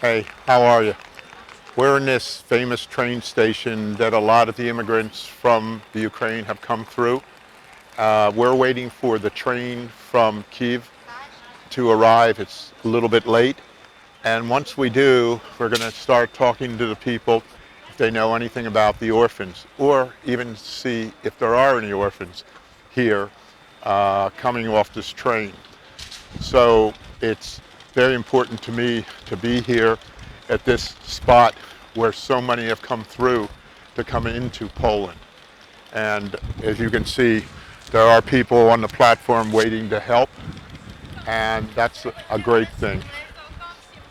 Hey, how are you? We're in this famous train station that a lot of the immigrants from the Ukraine have come through. We're waiting for the train from Kyiv to arrive. It's a little bit late. And once we do, we're going to start talking to the people if they know anything about the orphans, or even see if there are any orphans here coming off this train. So it's very important to me to be here at this spot where so many have come through to come into Poland. And as you can see, there are people on the platform waiting to help, and that's a great thing.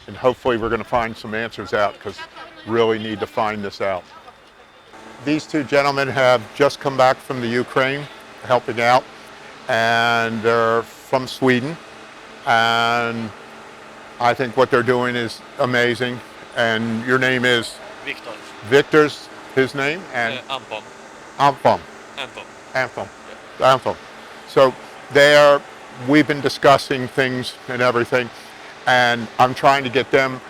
And hopefully we're going to find some answers out, because really need to find this out. These two gentlemen have just come back from the Ukraine helping out, and they're from Sweden. And I think what they're doing is amazing. And your name is? Victor. Victor's his name? And Anton. Anton. Anton. Anton. Anton. So we've been discussing things and everything, and I'm trying to get them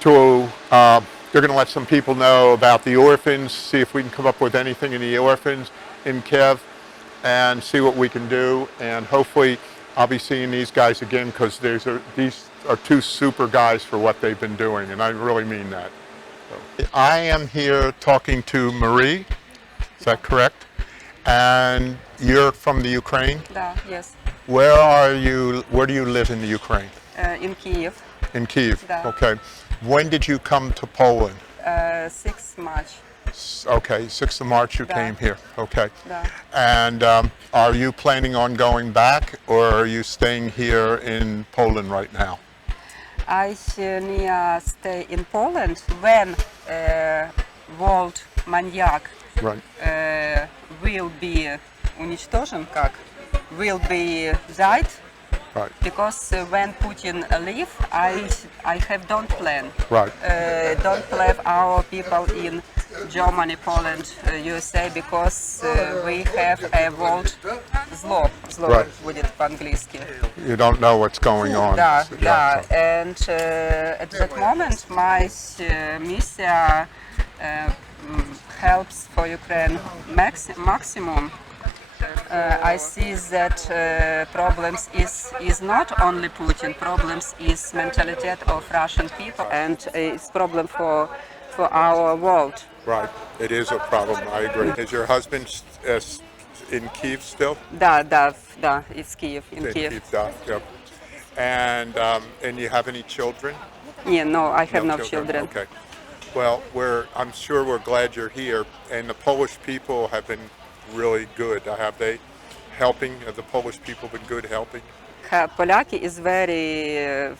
to, they're going to let some people know about the orphans, see if we can come up with anything in the orphans in Kiev, and see what we can do. And hopefully I'll be seeing these guys again, because these are two super guys for what they've been doing, and I really mean that. So, I am here talking to Marie, is that correct? And you're from the Ukraine? Yes. Where do you live in the Ukraine? In Kyiv. In Kyiv, Da. okay. When did you come to Poland? 6 March. Okay, 6th of March you Da. came here, okay. Da. And are you planning on going back, or are you staying here in Poland right now? I stay in Poland when world maniac Right. will be уничтожен, will be died. Right. Because when Putin leave, I have don't plan. Right. Don't plan our people in Germany, Poland, USA, because we have a world зло. Зло Right. будет по-английски. You don't know what's going on. Да, So, да. so- And at that moment, my mission helps for Ukraine maximum. I see that problems is not only Putin. Problems is mentality of Russian people, and it's problem for our world. Right. It is a problem, I agree. Is your husband in Kyiv still? Да, it's Kyiv, in Kyiv. Yep. And you have any children? Yeah, no, I have no children. Okay. Well, I'm sure we're glad you're here, and the Polish people have been really good. Have they have the Polish people been good helping? Poляki is very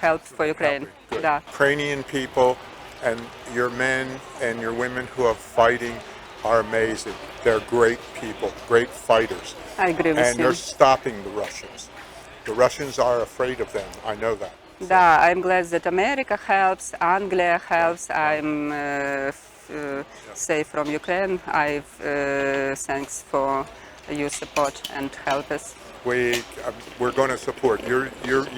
help for Ukraine. Good. Да. Ukrainian people and your men and your women who are fighting are amazing. They're great people, great fighters. I agree with And you. they're stopping the Russians. The Russians are afraid of them. I know that. Да, I'm glad that America helps, Anglia helps. I'm safe from Ukraine. Thanks for your support and help us. We're going to support.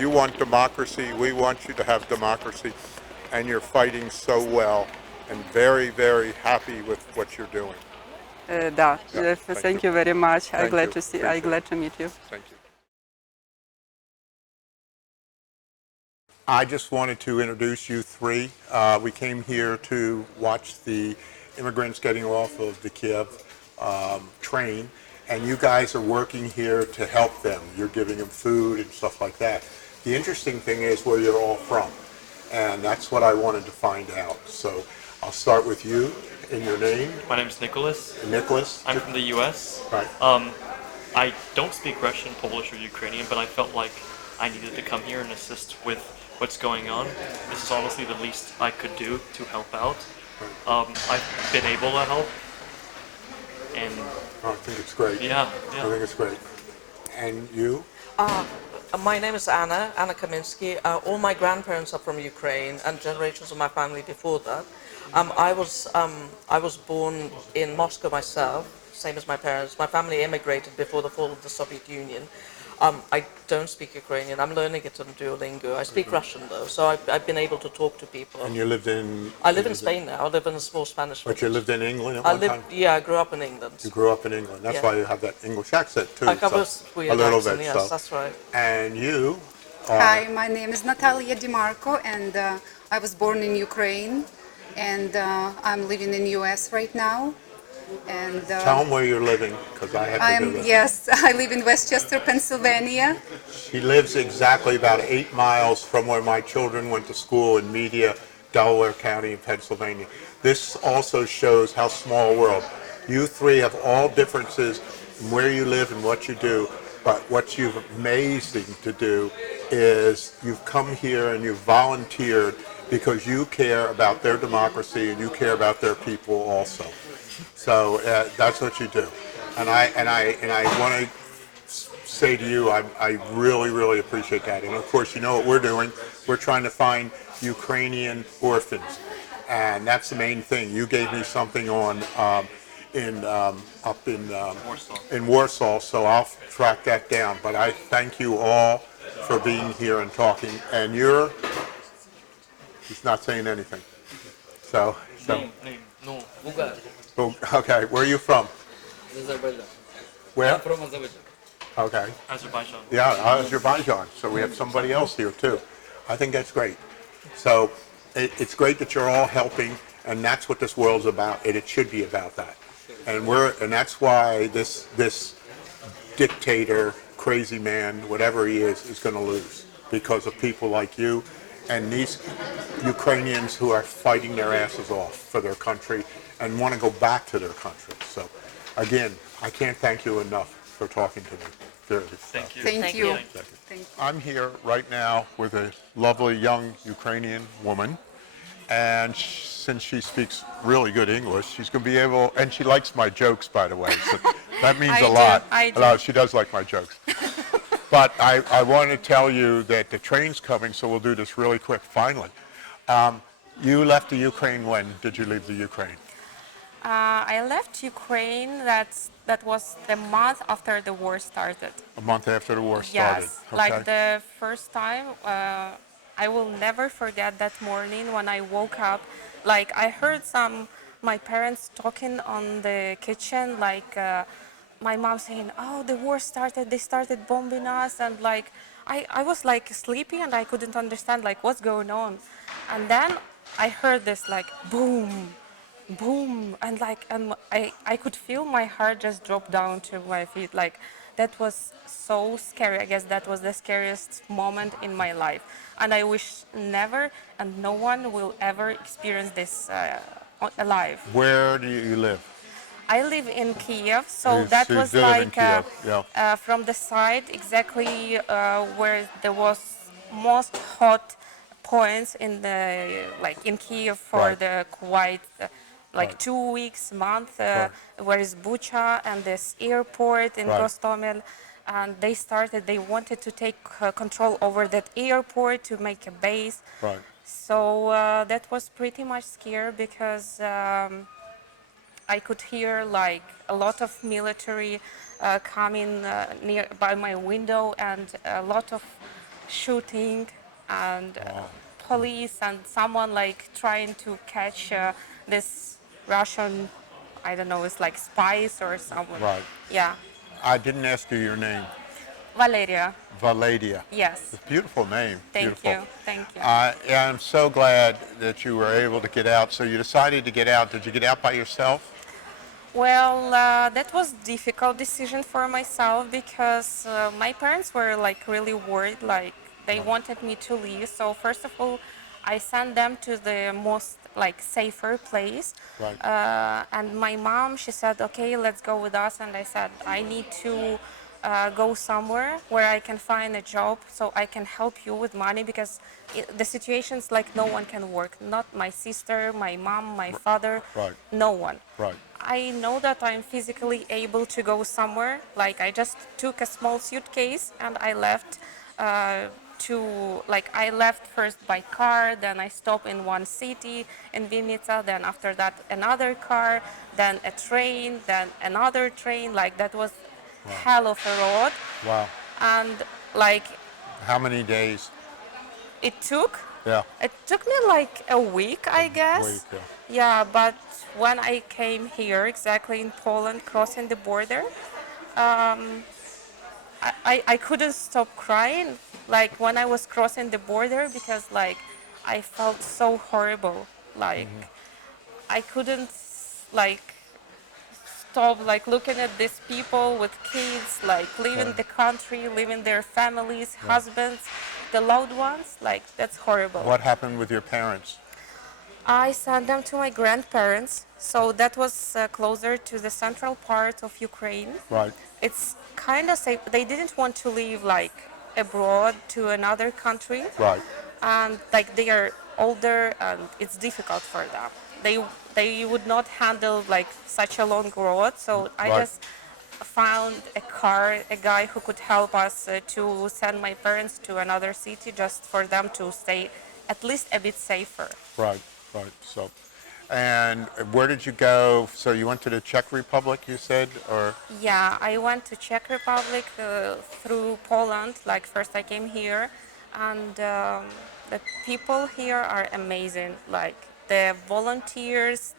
You want democracy. We want you to have democracy, and you're fighting so well. And very, very happy with what you're doing. Да, Yeah, thank you very much. I'm Thank glad you. to see. I'm Appreciate glad to meet you. Thank you. I just wanted to introduce you three. We came here to watch the immigrants getting off of the Kiev train, and you guys are working here to help them. You're giving them food and stuff like that. The interesting thing is where you're all from, and that's what I wanted to find out. So I'll start with you and your name. My name is Nicholas. Nicholas. I'm from the U.S. Right. I don't speak Russian, Polish, or Ukrainian, but I felt like I needed to come here and assist with what's going on. This is honestly the least I could do to help out. I've been able to help, and I think it's great. yeah. I think it's great. And you? My name is Anna Kaminsky. All my grandparents are from Ukraine, and generations of my family before that. I was born in Moscow myself, same as my parents. My family immigrated before the fall of the Soviet Union. I don't speak Ukrainian. I'm learning it on Duolingo. I speak Russian though, so I've been able to talk to people. And you lived in... I live in Spain now. I live in a small Spanish But you village. lived in England at I one time? Yeah, I grew up in England. You grew up in England. That's Yeah. why you have that English accent too. I have a so, weird a little accent, bit. yes, So. that's right. And you Hi, my name is Natalia Dimarco, and I was born in Ukraine, and I'm living in US right now. And tell them where you're living, because I have to do this. yes, I live in Westchester, Pennsylvania. She lives exactly about 8 miles from where my children went to school in Media, Delaware County in Pennsylvania. This also shows how small a world. You three have all differences in where you live and what you do, but what you've amazing to do is you've come here and you've volunteered because you care about their democracy and you care about their people also. So that's what you do, and I want to say to you, I really appreciate that. And of course, you know what we're doing. We're trying to find Ukrainian orphans, and that's the main thing. You gave me something on up in Warsaw, so I'll track that down. But I thank you all for being here and talking. And he's not saying anything. So. No. Oh, okay, where are you from? Azerbaijan. Where? I'm from Azerbaijan. Okay. Azerbaijan. Yeah, Azerbaijan. So we have somebody else here too. I think that's great. So it's great that you're all helping, and that's what this world's about, and it should be about that. And that's why this dictator, crazy man, whatever he is going to lose because of people like you and these Ukrainians who are fighting their asses off for their country and want to go back to their country. So, again, I can't thank you enough for talking to me. Thank you. Thank you. Thank you. I'm here right now with a lovely young Ukrainian woman, and since she speaks really good English, she's going to be able, and she likes my jokes, by the way, so that means a lot. I do. No, she does like my jokes. But I want to tell you that the train's coming, so we'll do this really quick, finally. You left the Ukraine when did you leave the Ukraine? I left Ukraine. That was the month after the war started. A month after the war started. Yes, Okay. like the first time. I will never forget that morning when I woke up. Like I heard my parents talking on the kitchen, like my mom saying, "Oh, the war started. They started bombing us," and like I was like sleepy and I couldn't understand like what's going on, and then I heard this like boom, boom, and like I could feel my heart just drop down to my feet. Like that was so scary. I guess that was the scariest moment in my life, and I wish never and no one will ever experience this alive. Where do you live? I live in Kiev, so You- that so you was did live in like Kiev, yeah. from the side exactly where there was most hot points in the in Kiev for Right. the quite like Right. 2 weeks, month, Right. where is Bucha and this airport in Right. Gostomel, and they wanted to take control over that airport to make a base. Right. So that was pretty much scary because I could hear like a lot of military coming near by my window and a lot of shooting and police and someone like trying to catch this Russian, I don't know, it's like spies or someone. Right. Yeah. I didn't ask you your name. Valeria. Valadia. Yes. It's a beautiful name. Thank Beautiful. you. Thank you. Yeah, I'm so glad that you were able to get out. So you decided to get out. Did you get out by yourself? Well, that was difficult decision for myself because my parents were like really worried, like they wanted me to leave. So first of all, I sent them to the most like safer place. Right. And my mom, she said, okay, let's go with us. And I said, I need to go somewhere where I can find a job so I can help you with money because the situation's like no one can work. Not my sister, my mom, my father, Right. no one. Right. I know that I'm physically able to go somewhere. Like I just took a small suitcase and I left I left first by car, then I stopped in one city in Vinica, then after that another car, then a train, then another train. Like that was hell of a road. Wow. and like How many days? it took Yeah. it took me like a week, I guess. Week, yeah. Yeah, but when I came here, exactly in Poland, crossing the border, I couldn't stop crying. Like when I was crossing the border, because like I felt so horrible. Like I couldn't like stop like looking at these people with kids, like leaving the country, leaving their families, husbands, the loved ones. Like that's horrible. What happened with your parents? I sent them to my grandparents, so that was closer to the central part of Ukraine. Right. It's kind of safe. They didn't want to leave like abroad to another country, Right. and like they are older and it's difficult for them. They would not handle like such a long road, so I Right. just found a guy who could help us to send my parents to another city just for them to stay at least a bit safer. Right. Right. So, and where did you go? So you went to the Czech Republic, you said, or? Yeah, I went to Czech Republic through Poland. Like first I came here, and the people here are amazing. Like the volunteers,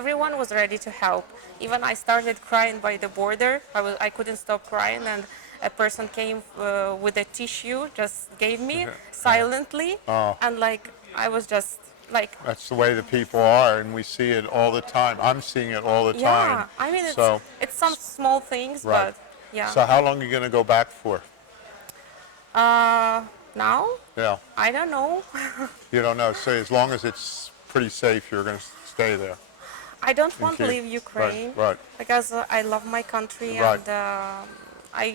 everyone was ready to help. Even I started crying by the border. I couldn't stop crying, and a person came with a tissue, just gave me silently, and like I was just like. That's the way the people are, and we see it all the time. I'm seeing it all the Yeah, time. I mean So, it's some small things, right. but yeah. So how long are you going to go back for? Now Yeah. I don't know. You don't know. So as long as it's pretty safe, you're going to stay there. I don't want to Kyiv. leave Ukraine Right. because I love my country, Right. and I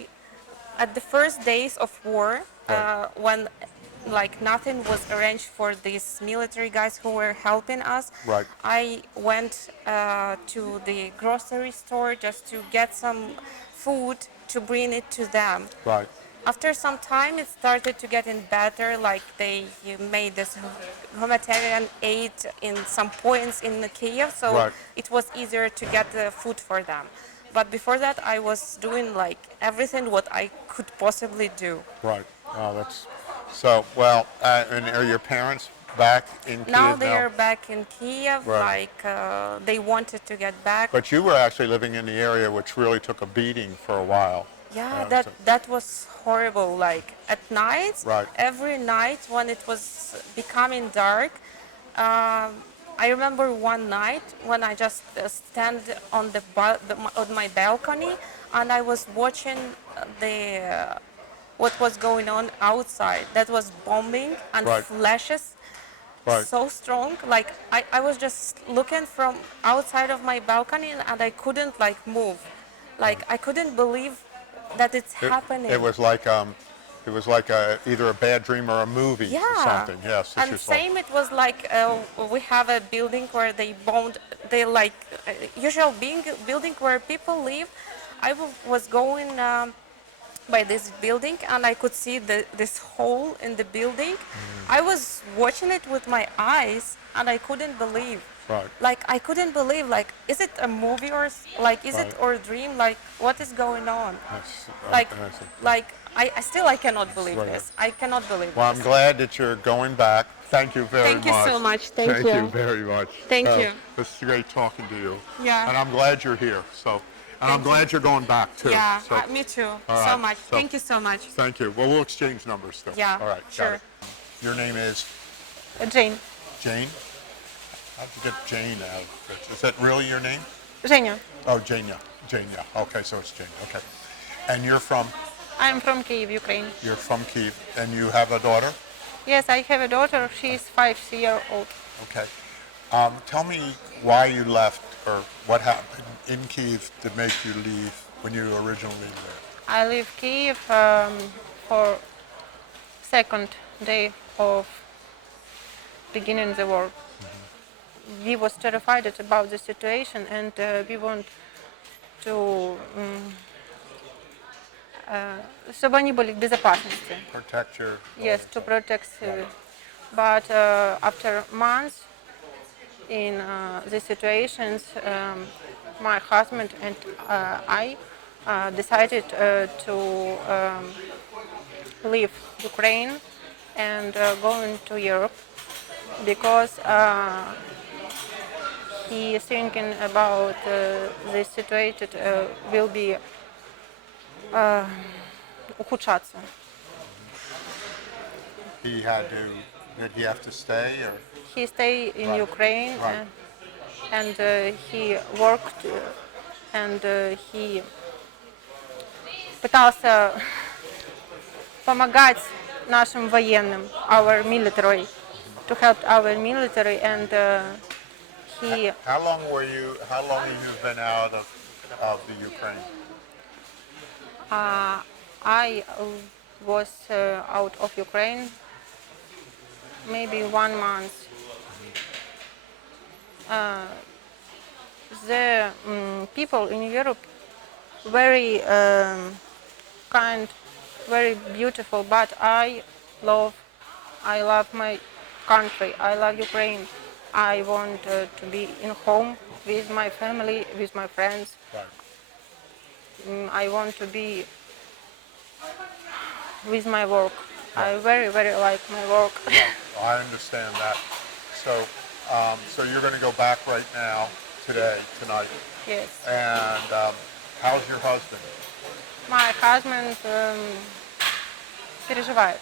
at the first days of war when like nothing was arranged for these military guys who were helping us. Right. I went to the grocery store just to get some food to bring it to them. Right. After some time, it started to get better. Like they made this humanitarian aid in some points in Kyiv, so Right. it was easier to get the food for them. But before that, I was doing like everything what I could possibly do. Right. Oh, that's so. Well, and are your parents back in Kyiv Now they are back in Kyiv. Right. Like they wanted to get back. But you were actually living in the area which really took a beating for a while. Yeah, so- that was horrible. Like at night, Right. every night when it was becoming dark, I remember one night when I just stand on on my balcony and I was watching what was going on outside. That was bombing and Right. flashes. Right. So strong. Like I was just looking from outside of my balcony and I couldn't like move. Like I couldn't believe that it's happening. It was like either a bad dream or a movie or something. Yes. it's And just like- same, it was like we have a building where they bombed. They like usual building where people live. I was going by this building and I could see this hole in the building. I was watching it with my eyes and I couldn't believe. Right. Like I couldn't believe. Like, is it a movie or like is it Right. or a dream? Like, what is going on? That's- Like, that's- like I cannot believe Right. this. I cannot believe Well, I'm this. glad that you're going back. Thank you very Thank you much. so much. Thank Thank you. you very much. Thank you. It's great talking to you. Yeah. And I'm glad you're here. So, and I'm glad you're going back too. Yeah, So, me too. all So right. much. So- Thank you so much. Thank you. Well, we'll exchange numbers still. Yeah, All right. sure. Got it. Your name is Jane. Jane? How'd you get Jane out of it? Is that really your name? Женя. Oh, Jania. Jania. Okay, so it's Jane. Okay. And you're from I'm from Kyiv, Ukraine. Kyiv, and you have a daughter? Yes, I have a daughter. She's 5 years old. Okay. Tell me why you left or what happened in Kyiv to make you leave when you originally lived. I leave Kyiv for second day of beginning the war. We was terrified about the situation and we want to чтобы они были в безопасности. Protect your Yes, to protect. But after months in these situations, my husband and I decided to leave Ukraine and go into Europe because he is thinking about the situation will be ухудшаться. Did he have to stay or? He stayed in Right. Ukraine Right. and he worked and he пытался помогать нашим военным, our military, to help our military, and he. How long have you been out of the Ukraine? I was out of Ukraine maybe 1 month. The people in Europe very kind, very beautiful, but I love my country. I love Ukraine. I want to be in home with my family, with my friends. Right. I want to be with my work. I very, very like my work. I understand that. So you're going to go back right now, tonight. Yes. And how's your husband? My husband переживает.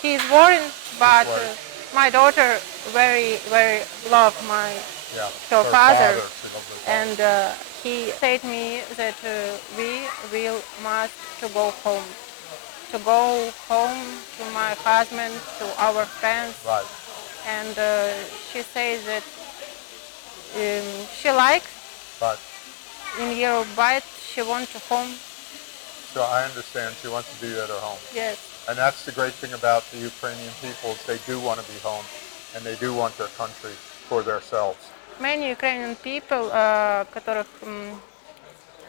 He is worried, but worried. my daughter very, very love Yeah. her father, And and he said me that we must to go home to my husband, to our friends, right. and she says that she likes But in Europe, but she wants to home. so I understand she wants to be at her home. Yes. And that's the great thing about the Ukrainian people is they do want to be home and they do want their country for themselves. Many Ukrainian people, которых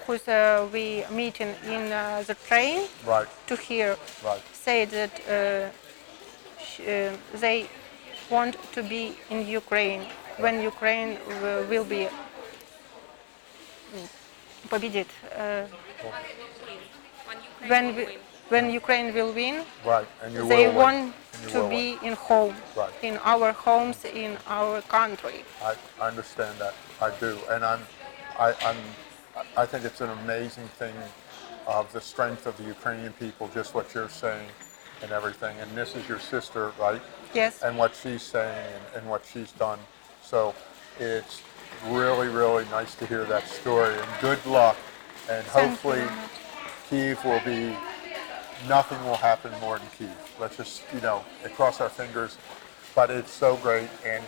whose we meet in the train Right. to here, Right. say that they want to be in Ukraine when Ukraine will be победит. When Ukraine will win, Right. And you they will win. want And you to will be win. in home, Right. in our homes, in our country. I understand that. I do. And I think it's an amazing thing of the strength of the Ukrainian people, just what you're saying and everything. And this is your sister, right? Yes. And what she's saying and what she's done. So it's really, really nice to hear that story. And good luck. And Thank you hopefully very much. Kyiv will be, nothing will happen more than Kyiv. Let's just, cross our fingers. But it's so great. And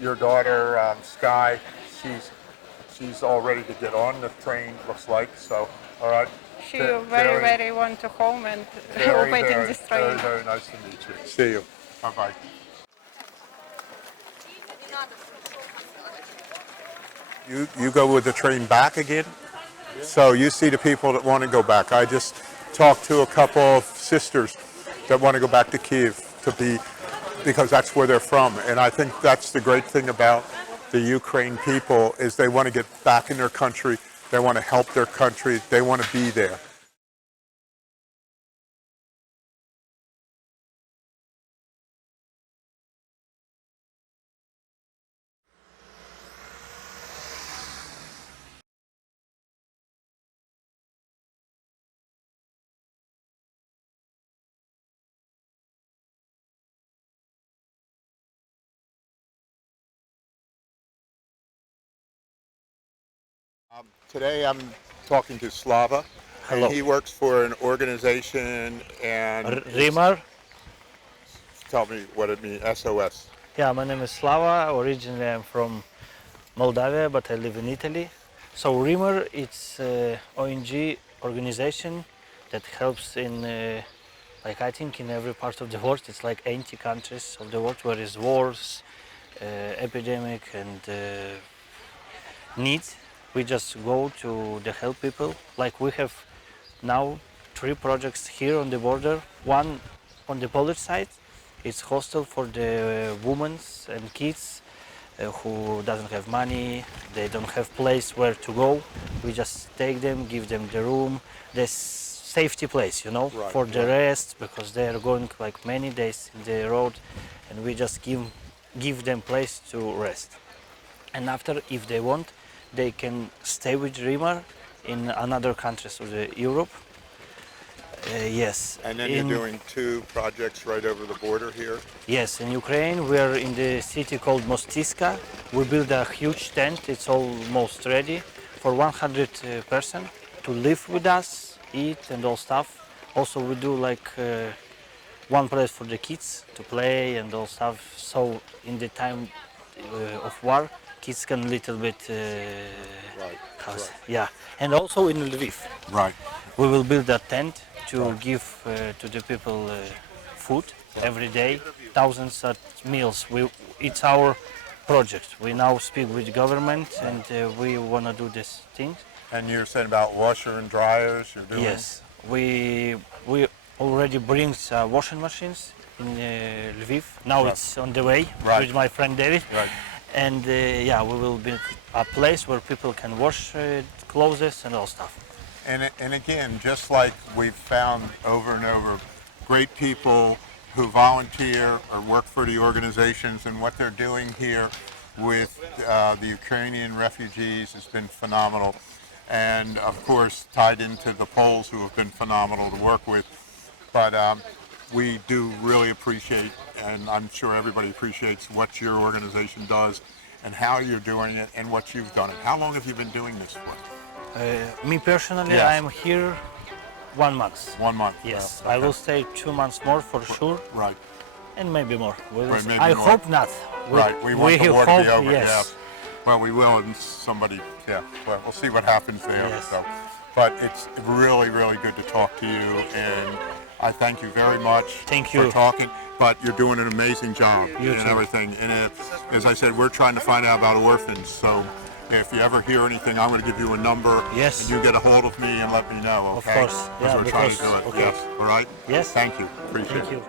your daughter, Sky, she's all ready to get on the train, looks like. So, all right. She very, very want to home and Very, wait in very, this very, train. very nice to meet you. See you. Bye-bye. You go with the train back again? So you see the people that want to go back. I just talked to a couple of sisters that want to go back to Kyiv because that's where they're from. And I think that's the great thing about the Ukraine people is they want to get back in their country. They want to help their country. They want to be there. Today I'm talking to Slava. Hello. And he works for an organization and Rimar. tell me what it means, SOS. Yeah, my name is Slava. Originally I'm from Moldavia, but I live in Italy. So Rimar, it's a ONG organization that helps in, I think in every part of the world. It's like 80 countries of the world where is wars, epidemic and needs. We just go to help people. Like we have now 3 projects here on the border. One on the Polish side, it's hostel for the women and kids who doesn't have money, they don't have place where to go. We just take them, give them the room, the safety place, you know, Right, for the right. rest, because they are going like many days in the road, and we just give them place to rest. And after, if they want, they can stay with Rimmer in another countries of the Europe. Yes. And then you're doing 2 projects right over the border here? Yes, in Ukraine we are in the city called Mostiska. We built a huge tent, it's almost ready for 100 person to live with us, eat and all stuff. Also we do like one place for the kids to play and all stuff, so in the time of war kids can little bit Right, right. yeah. And also in Lviv Right. we will build a tent to give to the people food every day, thousands of meals. It's our project. We now speak with the government and we want to do this thing. And you're saying about washer and dryers you're doing? Yes, we already bring washing machines in Lviv. Now Right. it's on the way Right. with my friend David. Right. And yeah, we will build a place where people can wash clothes and all stuff. And again, just like we've found over and over, great people who volunteer or work for the organizations, and what they're doing here with the Ukrainian refugees has been phenomenal. And of course, tied into the Poles who have been phenomenal to work with. But we do really appreciate, and I'm sure everybody appreciates what your organization does and how you're doing it and what you've done it. How long have you been doing this for? Me personally, Yes. I'm here 1 month. 1 month. Yes, Well, I will okay. stay 2 months more for sure, Right. and maybe more. We will Right, see. maybe I more. hope not. Right, we want the war to hope, be over, yes. yeah. Well, we will, and somebody, yeah, well, we'll see what happens there. Yes. So, but it's really, really good to talk to you, and I thank you very much Thank for you. talking. But you're doing an amazing job You and too. everything. And as I said, we're trying to find out about orphans. So if you ever hear anything, I'm going to give you a number. Yes. And you get a hold of me and let me know, Of okay? course, Because yeah, we're trying to do because- it. okay. Yes. All right? Yes. Thank you. Appreciate Thank it. you.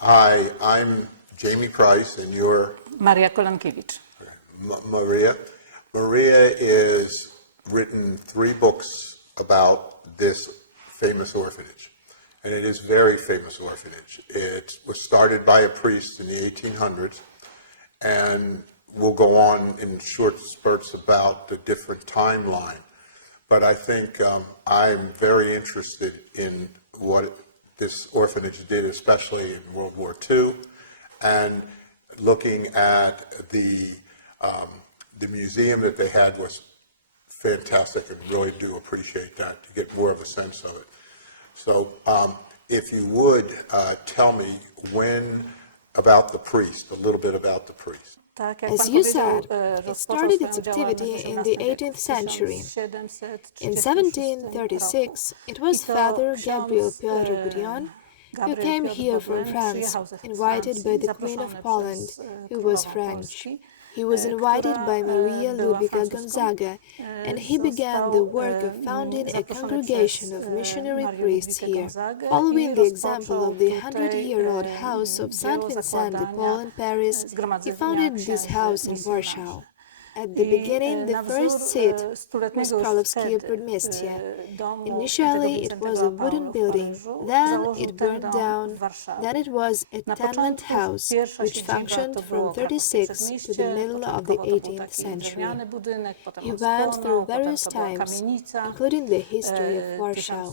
Hi, I'm Jamie Price, and you're Maria Kolankiewicz. Maria. Maria has written 3 books about this famous orphanage, and it is a very famous orphanage. It was started by a priest in the 1800s, and we'll go on in short spurts about the different timeline. But I think I'm very interested in what this orphanage did, especially in World War II, and looking at the museum that they had was fantastic, and really do appreciate that to get more of a sense of it. So if you would tell me about the priest, a little bit about the priest. As you said, it started its activity in the 18th century. In 1736, it was Father Gabriel Piotr Gurion who came here from France, invited by the Queen of Poland, who was French. He was invited by Maria Ludwika Gonzaga, and he began the work of founding a congregation of missionary priests here. Following the example of the 100-year-old house of Saint Vincent de Paul in Paris, he founded this house in Warsaw. At the beginning, the first seat was Królewskie Przedmieście. Initially, it was a wooden building, then it burned down, then it was a tenement house, which functioned from 36 to the middle of the 18th century. He went through various times, including the history of Warsaw,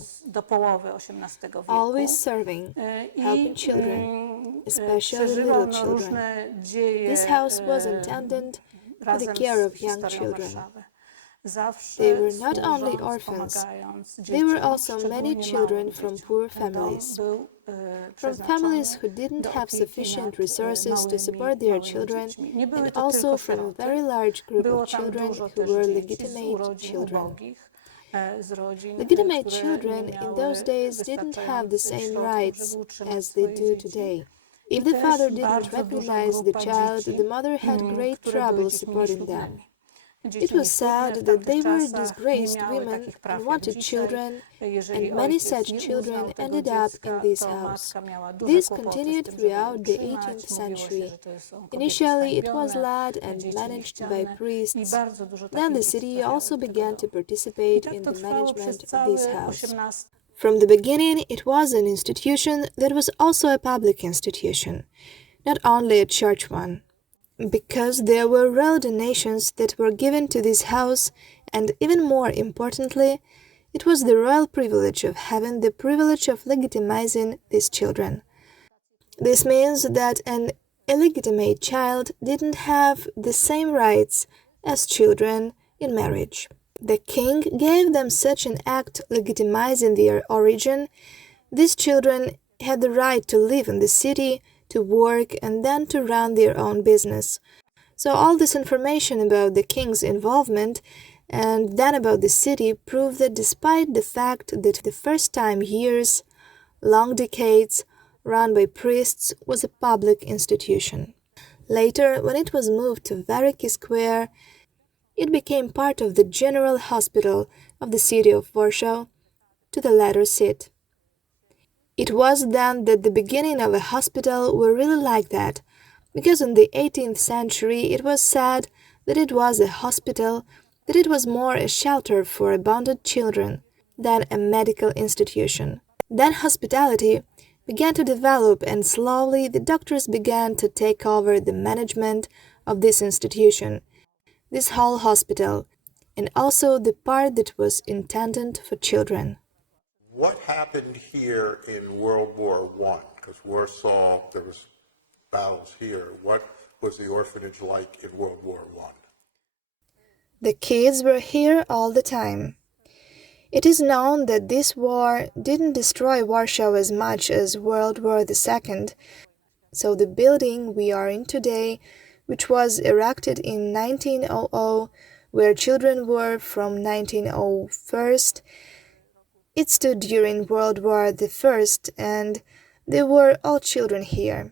always serving, helping children, especially little children. This house was intended for the care of young children. They were not only orphans, there were also many children from poor families. From families who didn't have sufficient resources to support their children, and also from a very large group of children who were legitimate children. Legitimate children in those days didn't have the same rights as they do today. If the father didn't recognize the child, the mother had great trouble supporting them. It was sad that they were disgraced women and wanted children, and many such children ended up in this house. This continued throughout the 18th century. Initially, it was led and managed by priests. Then the city also began to participate in the management of this house. From the beginning, it was an institution that was also a public institution, not only a church one. Because there were royal donations that were given to this house, and even more importantly, it was the royal privilege of having the privilege of legitimizing these children. This means that an illegitimate child didn't have the same rights as children in marriage. The king gave them such an act legitimizing their origin. These children had the right to live in the city, to work, and then to run their own business. So all this information about the king's involvement and then about the city prove that despite the fact that the first time years, long decades, run by priests was a public institution. Later, when it was moved to Veriki Square, it became part of the General Hospital of the city of Warsaw, to the latter seat. It was then that the beginning of a hospital were really like that, because in the 18th century it was said that it was a hospital, that it was more a shelter for abandoned children than a medical institution. Then hospitality began to develop, and slowly the doctors began to take over the management of this institution, this whole hospital, and also the part that was intended for children. What happened here in World War I? Because Warsaw, there was battles here. What was the orphanage like in World War I? The kids were here all the time. It is known that this war didn't destroy Warsaw as much as World War II, so the building we are in today, which was erected in 1900, where children were from 1901, it stood during World War I, and there were all children here.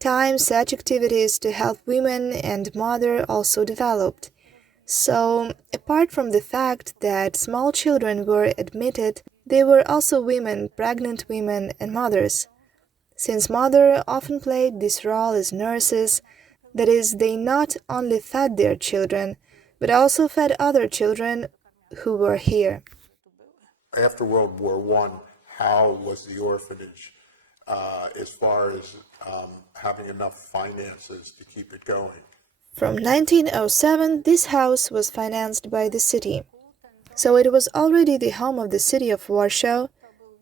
Time such activities to help women and mother also developed. So, apart from the fact that small children were admitted, there were also women, pregnant women and mothers. Since mother often played this role as nurses, that is, they not only fed their children, but also fed other children who were here. After World War I, how was the orphanage as far as having enough finances to keep it going? From 1907, this house was financed by the city. So it was already the home of the city of Warsaw.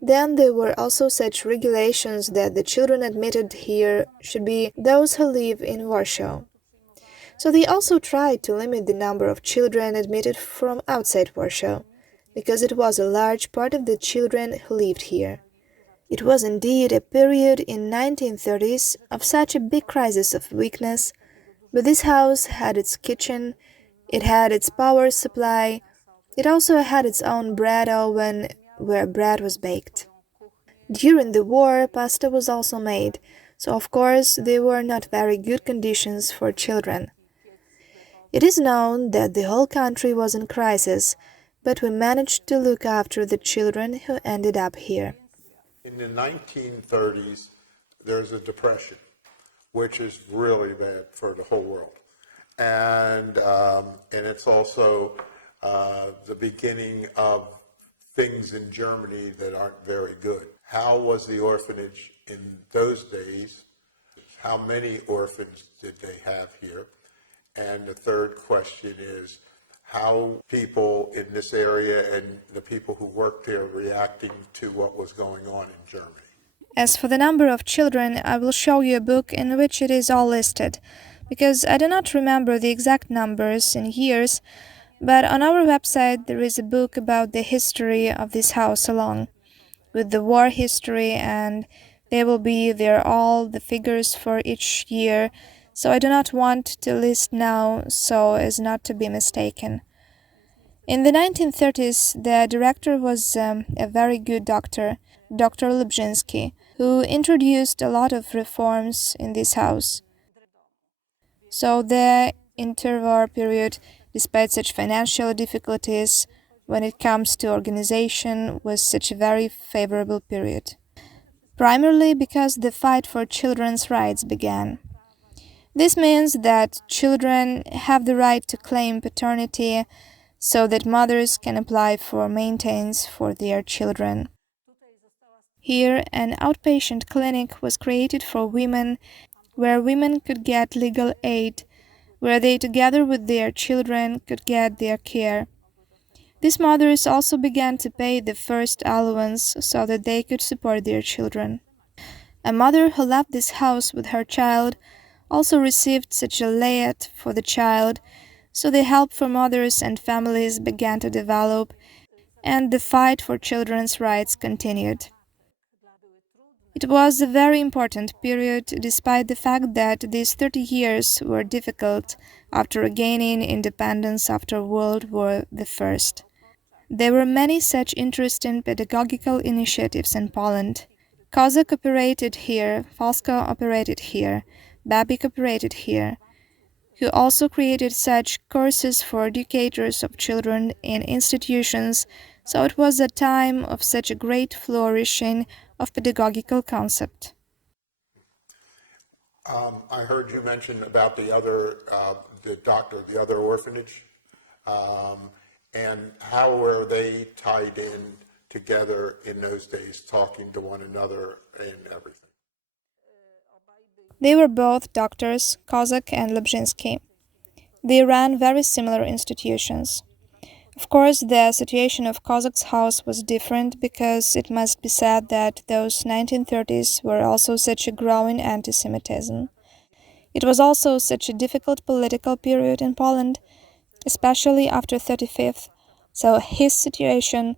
Then there were also such regulations that the children admitted here should be those who live in Warsaw. So they also tried to limit the number of children admitted from outside Warsaw, because it was a large part of the children who lived here. It was indeed a period in 1930s of such a big crisis of weakness, but this house had its kitchen, it had its power supply, it also had its own bread oven where bread was baked. During the war, pasta was also made, so of course there were not very good conditions for children. It is known that the whole country was in crisis, but we managed to look after the children who ended up here. In the 1930s, there's a depression, which is really bad for the whole world. And it's also the beginning of things in Germany that aren't very good. How was the orphanage in those days? How many orphans did they have here? And the third question is, how people in this area and the people who worked there reacting to what was going on in Germany. As for the number of children, I will show you a book in which it is all listed, because I do not remember the exact numbers in years, but on our website there is a book about the history of this house alone, with the war history, and there will be there all the figures for each year, so I do not want to list now so as not to be mistaken. In the 1930s, the director was a very good doctor, Dr. Lubzhinsky, who introduced a lot of reforms in this house. So the interwar period, despite such financial difficulties, when it comes to organization, was such a very favorable period. Primarily because the fight for children's rights began. This means that children have the right to claim paternity so that mothers can apply for maintenance for their children. Here, an outpatient clinic was created for women where women could get legal aid, where they, together with their children, could get their care. These mothers also began to pay the first allowance so that they could support their children. A mother who left this house with her child also received such a layat for the child, so the help for mothers and families began to develop, and the fight for children's rights continued. It was a very important period, despite the fact that these 30 years were difficult after regaining independence after World War I. There were many such interesting pedagogical initiatives in Poland. Kozak operated here, Falsko operated here, Babik operated here, who also created such courses for educators of children in institutions, so it was a time of such a great flourishing of pedagogical concept. I heard you mention about the other orphanage, and how were they tied in together in those days, talking to one another and everything? They were both doctors, Kozak and Lubzhinsky. They ran very similar institutions. Of course, the situation of Kozak's house was different because it must be said that those 1930s were also such a growing anti-Semitism. It was also such a difficult political period in Poland, especially after 35th, so his situation,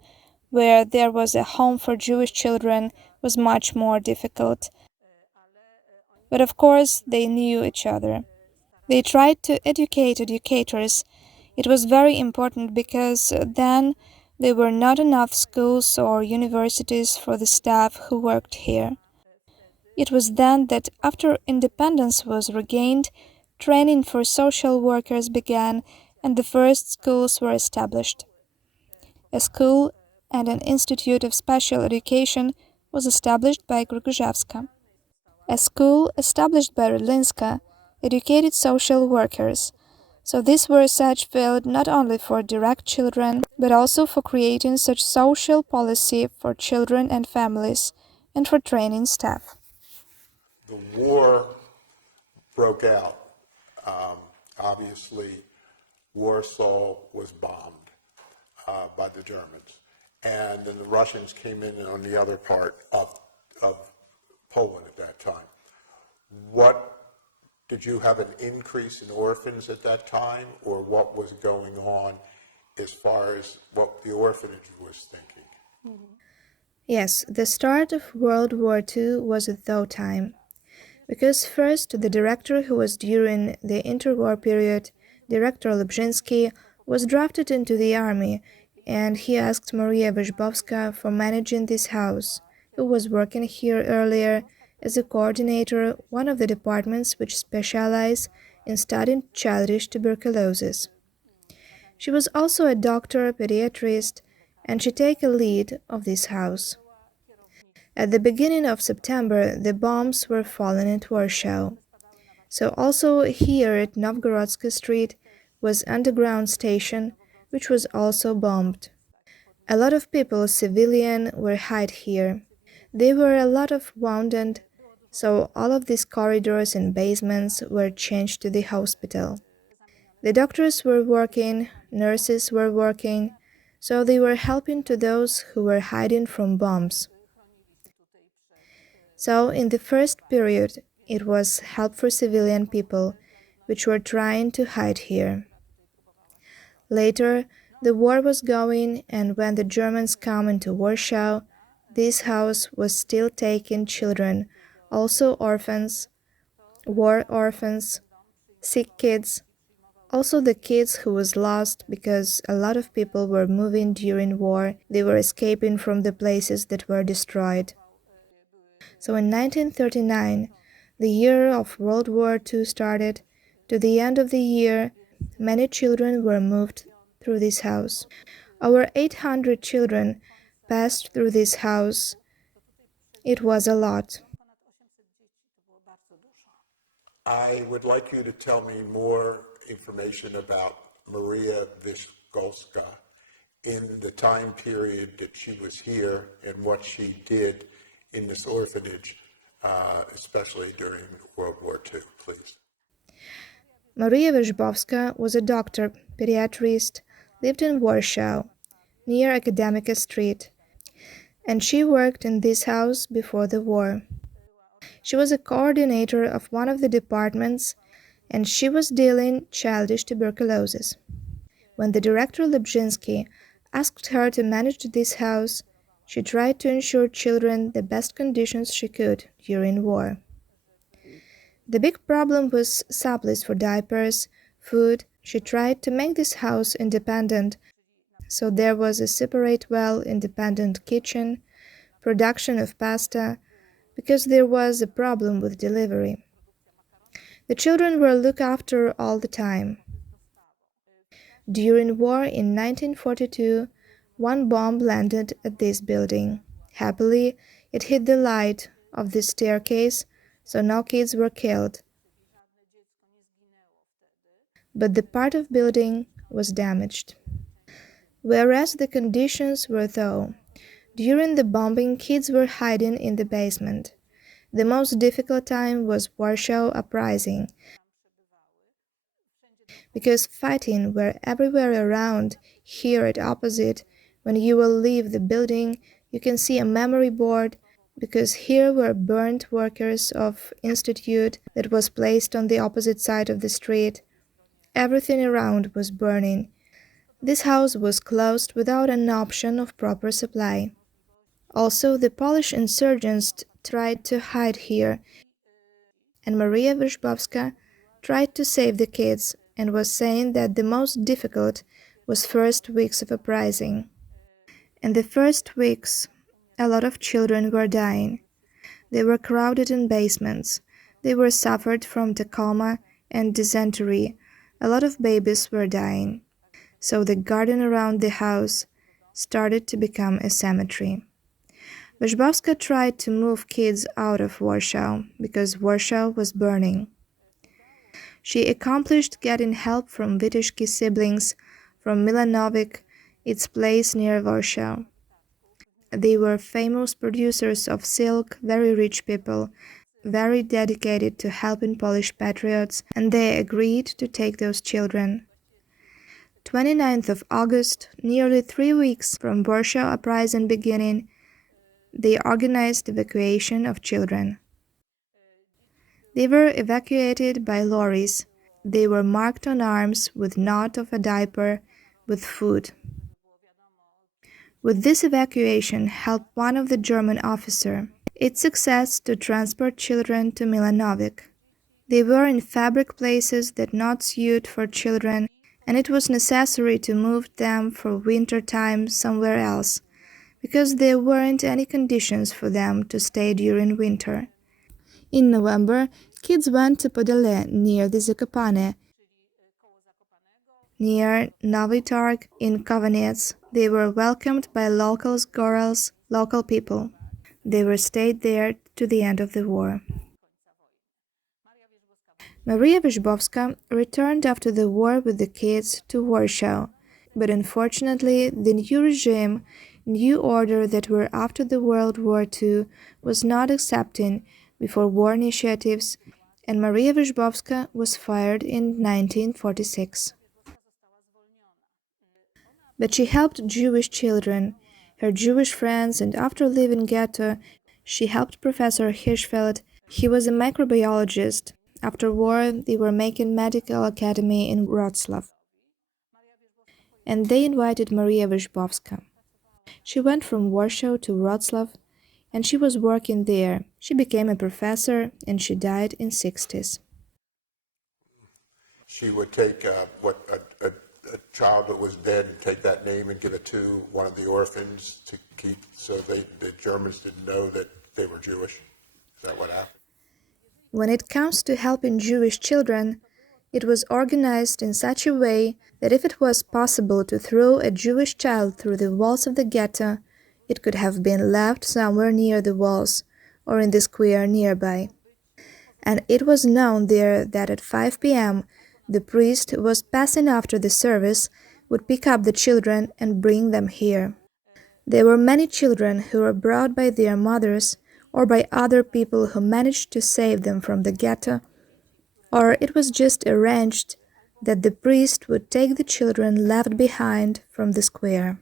where there was a home for Jewish children, was much more difficult. But of course, they knew each other. They tried to educate educators. It was very important because then there were not enough schools or universities for the staff who worked here. It was then that after independence was regained, training for social workers began and the first schools were established. A school and an institute of special education was established by Grigorevska. A school established by Rudlinska educated social workers, so these were such field not only for direct children, but also for creating such social policy for children and families, and for training staff. The war broke out. Obviously, Warsaw was bombed by the Germans, and then the Russians came in on the other part of Poland at that time. Did you have an increase in orphans at that time, or what was going on as far as what the orphanage was thinking? Yes, the start of World War II was a thaw time, because first the director who was during the interwar period, Director Lubzhinsky, was drafted into the army, and he asked Maria Wyzbowska for managing this house, who was working here earlier as a coordinator, one of the departments which specialize in studying childish tuberculosis. She was also a doctor, pediatrist, and she take a lead of this house. At the beginning of September, the bombs were falling at Warsaw. So also here at Novgorodsky Street was underground station, which was also bombed. A lot of people, civilian, were hid here. There were a lot of wounded, so all of these corridors and basements were changed to the hospital. The doctors were working, nurses were working, so they were helping to those who were hiding from bombs. So in the first period, it was help for civilian people, which were trying to hide here. Later, the war was going, and when the Germans come into Warsaw, this house was still taking children, also orphans, war orphans, sick kids, Also the kids who was lost because a lot of people were moving during war. They were escaping from the places that were destroyed. So in 1939, the year of World War II started. To the end of the year, many children were moved through this house. Over 800 children passed through this house. It was a lot. I would like you to tell me more information about Maria Vyszkowska in the time period that she was here and what she did in this orphanage, especially during World War II, please. Maria Wyszkowska was a doctor, pediatrist, lived in Warsaw, near Akademicka Street, and she worked in this house before the war. She was a coordinator of one of the departments, and she was dealing childish tuberculosis. When the director Lebzinski asked her to manage this house, she tried to ensure children the best conditions she could during war. The big problem was supplies for diapers, food. She tried to make this house independent, so there was a separate well-independent kitchen, production of pasta, because there was a problem with delivery. The children were looked after all the time. During war in 1942, one bomb landed at this building. Happily, it hit the light of the staircase, so no kids were killed. But the part of building was damaged. Whereas the conditions were though. During the bombing, kids were hiding in the basement. The most difficult time was Warsaw Uprising, because fighting were everywhere around. Here at opposite, when you will leave the building, you can see a memory board, because here were burnt workers of institute that was placed on the opposite side of the street. Everything around was burning. This house was closed without an option of proper supply. Also, the Polish insurgents tried to hide here, and Maria Wyszkowska tried to save the kids and was saying that the most difficult was first weeks of uprising. In the first weeks, a lot of children were dying. They were crowded in basements. They were suffered from trachoma and dysentery. A lot of babies were dying. So the garden around the house started to become a cemetery. Wyszkowska tried to move kids out of Warsaw because Warsaw was burning. She accomplished getting help from Wityczki siblings from Milanowic, its place near Warsaw. They were famous producers of silk, very rich people, very dedicated to helping Polish patriots, and they agreed to take those children. 29th of August, nearly 3 weeks from Warsaw Uprising beginning, they organized evacuation of children. They were evacuated by lorries. They were marked on arms with knot of a diaper, with food. With this evacuation helped one of the German officer. Its success to transport children to Milanowic. They were in fabric places that not suit for children, and it was necessary to move them for winter time somewhere else, because there weren't any conditions for them to stay during winter. In November, kids went to Podole near the Zakopane, near Nowy Targ in Kovanets. They were welcomed by locals, girls, local people. They were stayed there to the end of the war. Maria Wyszkowska returned after the war with the kids to Warsaw, but unfortunately the new regime, new order that were after the World War II was not accepting before war initiatives, and Maria Wyszkowska was fired in 1946. But she helped Jewish children, her Jewish friends, and after leaving ghetto, she helped Professor Hirschfeld. He was a microbiologist. After war, they were making medical academy in Wrocław. And they invited Maria Wyszkowska. She went from Warsaw to Wrocław, and she was working there. She became a professor, and she died in 60s. she would take a child that was dead and take that name and give it to one of the orphans to keep, so the Germans didn't know that they were Jewish. Is that what happened? When it comes to helping Jewish children, it was organized in such a way that if it was possible to throw a Jewish child through the walls of the ghetto, it could have been left somewhere near the walls or in the square nearby. And it was known there that at 5 p.m. the priest who was passing after the service would pick up the children and bring them here. There were many children who were brought by their mothers or by other people who managed to save them from the ghetto, or it was just arranged that the priest would take the children left behind from the square.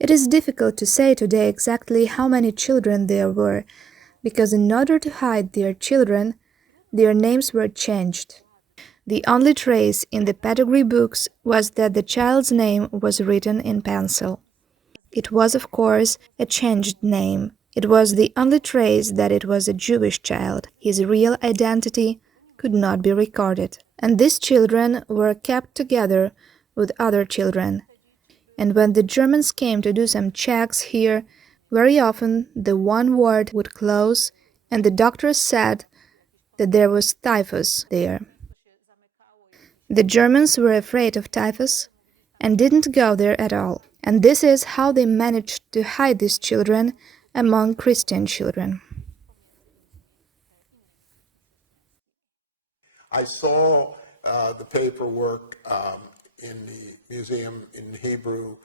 It is difficult to say today exactly how many children there were, because in order to hide their children, their names were changed. The only trace in the pedigree books was that the child's name was written in pencil. It was, of course, a changed name. It was the only trace that it was a Jewish child. His real identity could not be recorded. And these children were kept together with other children. And when the Germans came to do some checks here, very often the one ward would close, and the doctors said that there was typhus there. The Germans were afraid of typhus and didn't go there at all. And this is how they managed to hide these children among Christian children. I saw the paperwork in the museum in Hebrew.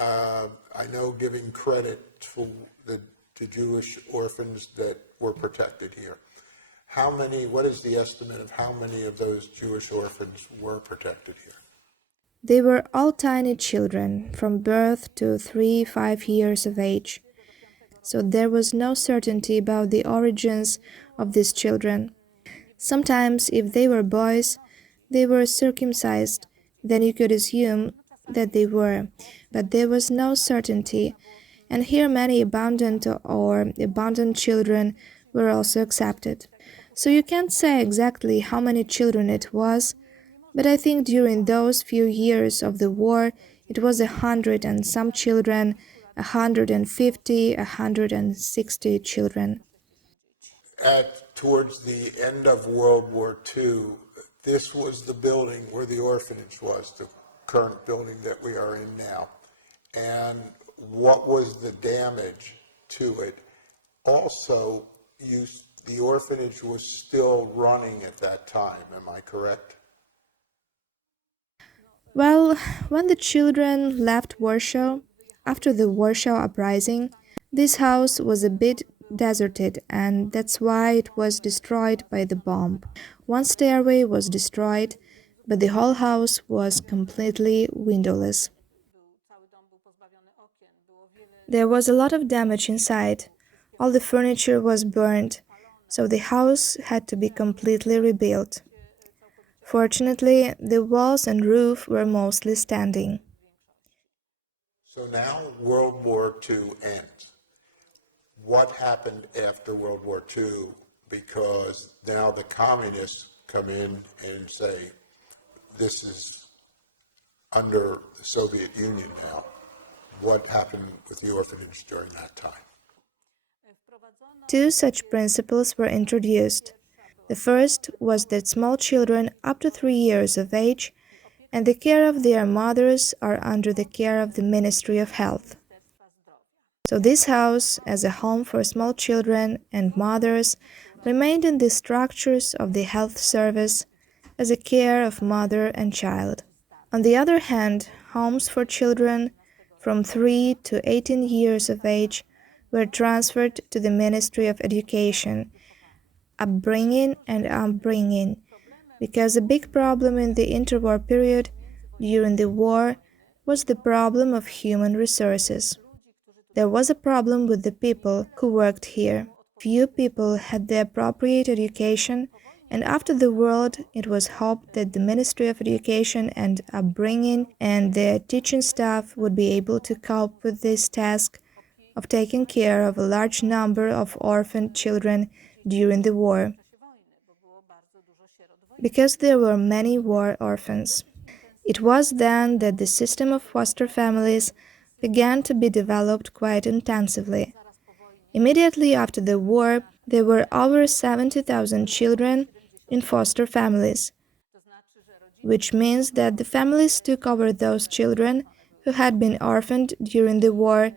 I know giving credit to the Jewish orphans that were protected here. What is the estimate of how many of those Jewish orphans were protected here? They were all tiny children, from birth to 3-5 years of age. So there was no certainty about the origins of these children. Sometimes, if they were boys, they were circumcised, then you could assume that they were, but there was no certainty, and here many abandoned children were also accepted. So you can't say exactly how many children it was, but I think during those few years of the war, it was 100 and some children, 150, 160 children. Towards the end of World War II, this was the building where the orphanage was, the current building that we are in now. And what was the damage to it? Also, the orphanage was still running at that time, am I correct? Well, when the children left Warsaw, after the Warsaw Uprising, this house was a bit deserted, and that's why it was destroyed by the bomb. One stairway was destroyed, but the whole house was completely windowless. There was a lot of damage inside. All the furniture was burned, so the house had to be completely rebuilt. Fortunately, the walls and roof were mostly standing. So now World War II ends. What happened after World War II? Because now the communists come in and say, this is under the Soviet Union now. What happened with the orphanage during that time? Two such principles were introduced. The first was that small children up to 3 years of age and the care of their mothers are under the care of the Ministry of Health. So this house, as a home for small children and mothers, remained in the structures of the health service as a care of mother and child. On the other hand, homes for children from 3 to 18 years of age were transferred to the Ministry of Education, upbringing and upbringing, because a big problem in the interwar period during the war was the problem of human resources. There was a problem with the people who worked here. Few people had the appropriate education, and after the war, it was hoped that the Ministry of Education and Upbringing and the teaching staff would be able to cope with this task of taking care of a large number of orphaned children during the war. because there were many war orphans. It was then that the system of foster families began to be developed quite intensively. Immediately after the war, there were over 70,000 children in foster families, which means that the families took over those children who had been orphaned during the war,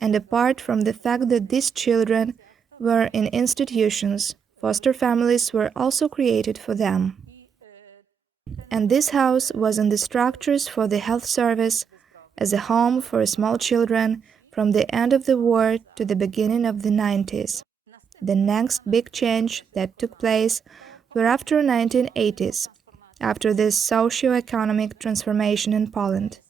and apart from the fact that these children were in institutions, foster families were also created for them. And this house was in the structures for the health service as a home for small children from the end of the war to the beginning of the 90s. The next big change that took place were after 1980s, after this socio-economic transformation in Poland,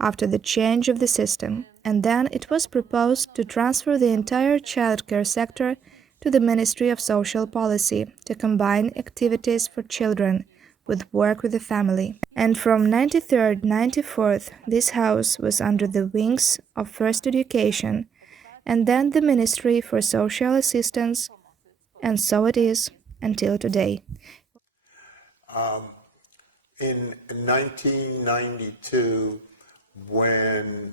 after the change of the system, and then it was proposed to transfer the entire childcare sector to the Ministry of Social Policy to combine activities for children with work with the family. And from 93rd, 94th, this house was under the wings of First Education, and then the Ministry for Social Assistance, and so it is until today. In 1992, when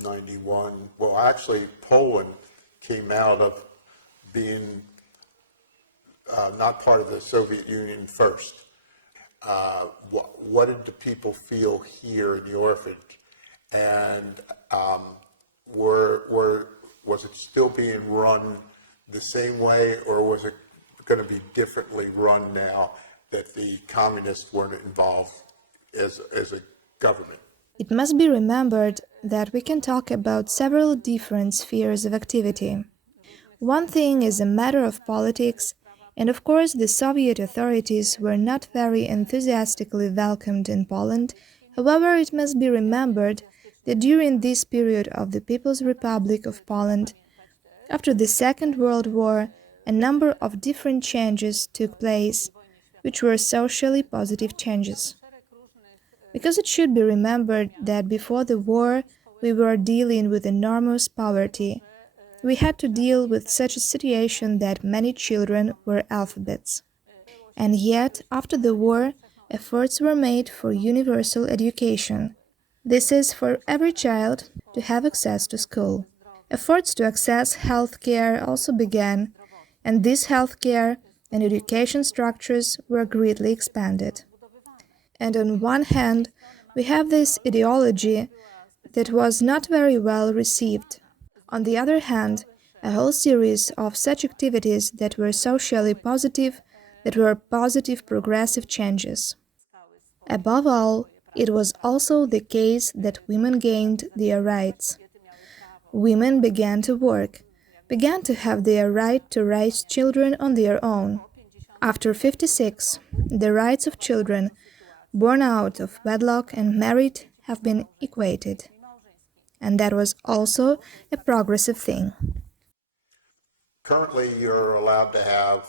91, well, actually, Poland came out of being not part of the Soviet Union first. What did the people feel here in the orphanage? And was it still being run the same way, or was it going to be differently run now that the communists weren't involved as a government? It must be remembered that we can talk about several different spheres of activity. One thing is a matter of politics, and of course the Soviet authorities were not very enthusiastically welcomed in Poland. However, it must be remembered that during this period of the People's Republic of Poland, after the Second World War, a number of different changes took place, which were socially positive changes. Because it should be remembered that before the war we were dealing with enormous poverty. We had to deal with such a situation that many children were alphabets. And yet, after the war, efforts were made for universal education. This is for every child to have access to school. Efforts to access health care also began, and these health care and education structures were greatly expanded. And on one hand, we have this ideology that was not very well received. On the other hand, a whole series of such activities that were socially positive, that were positive progressive changes. Above all, it was also the case that women gained their rights. Women began to work, began to have their right to raise children on their own. After 56, the rights of children born out of wedlock and married have been equated. And that was also a progressive thing. Currently, you're allowed to have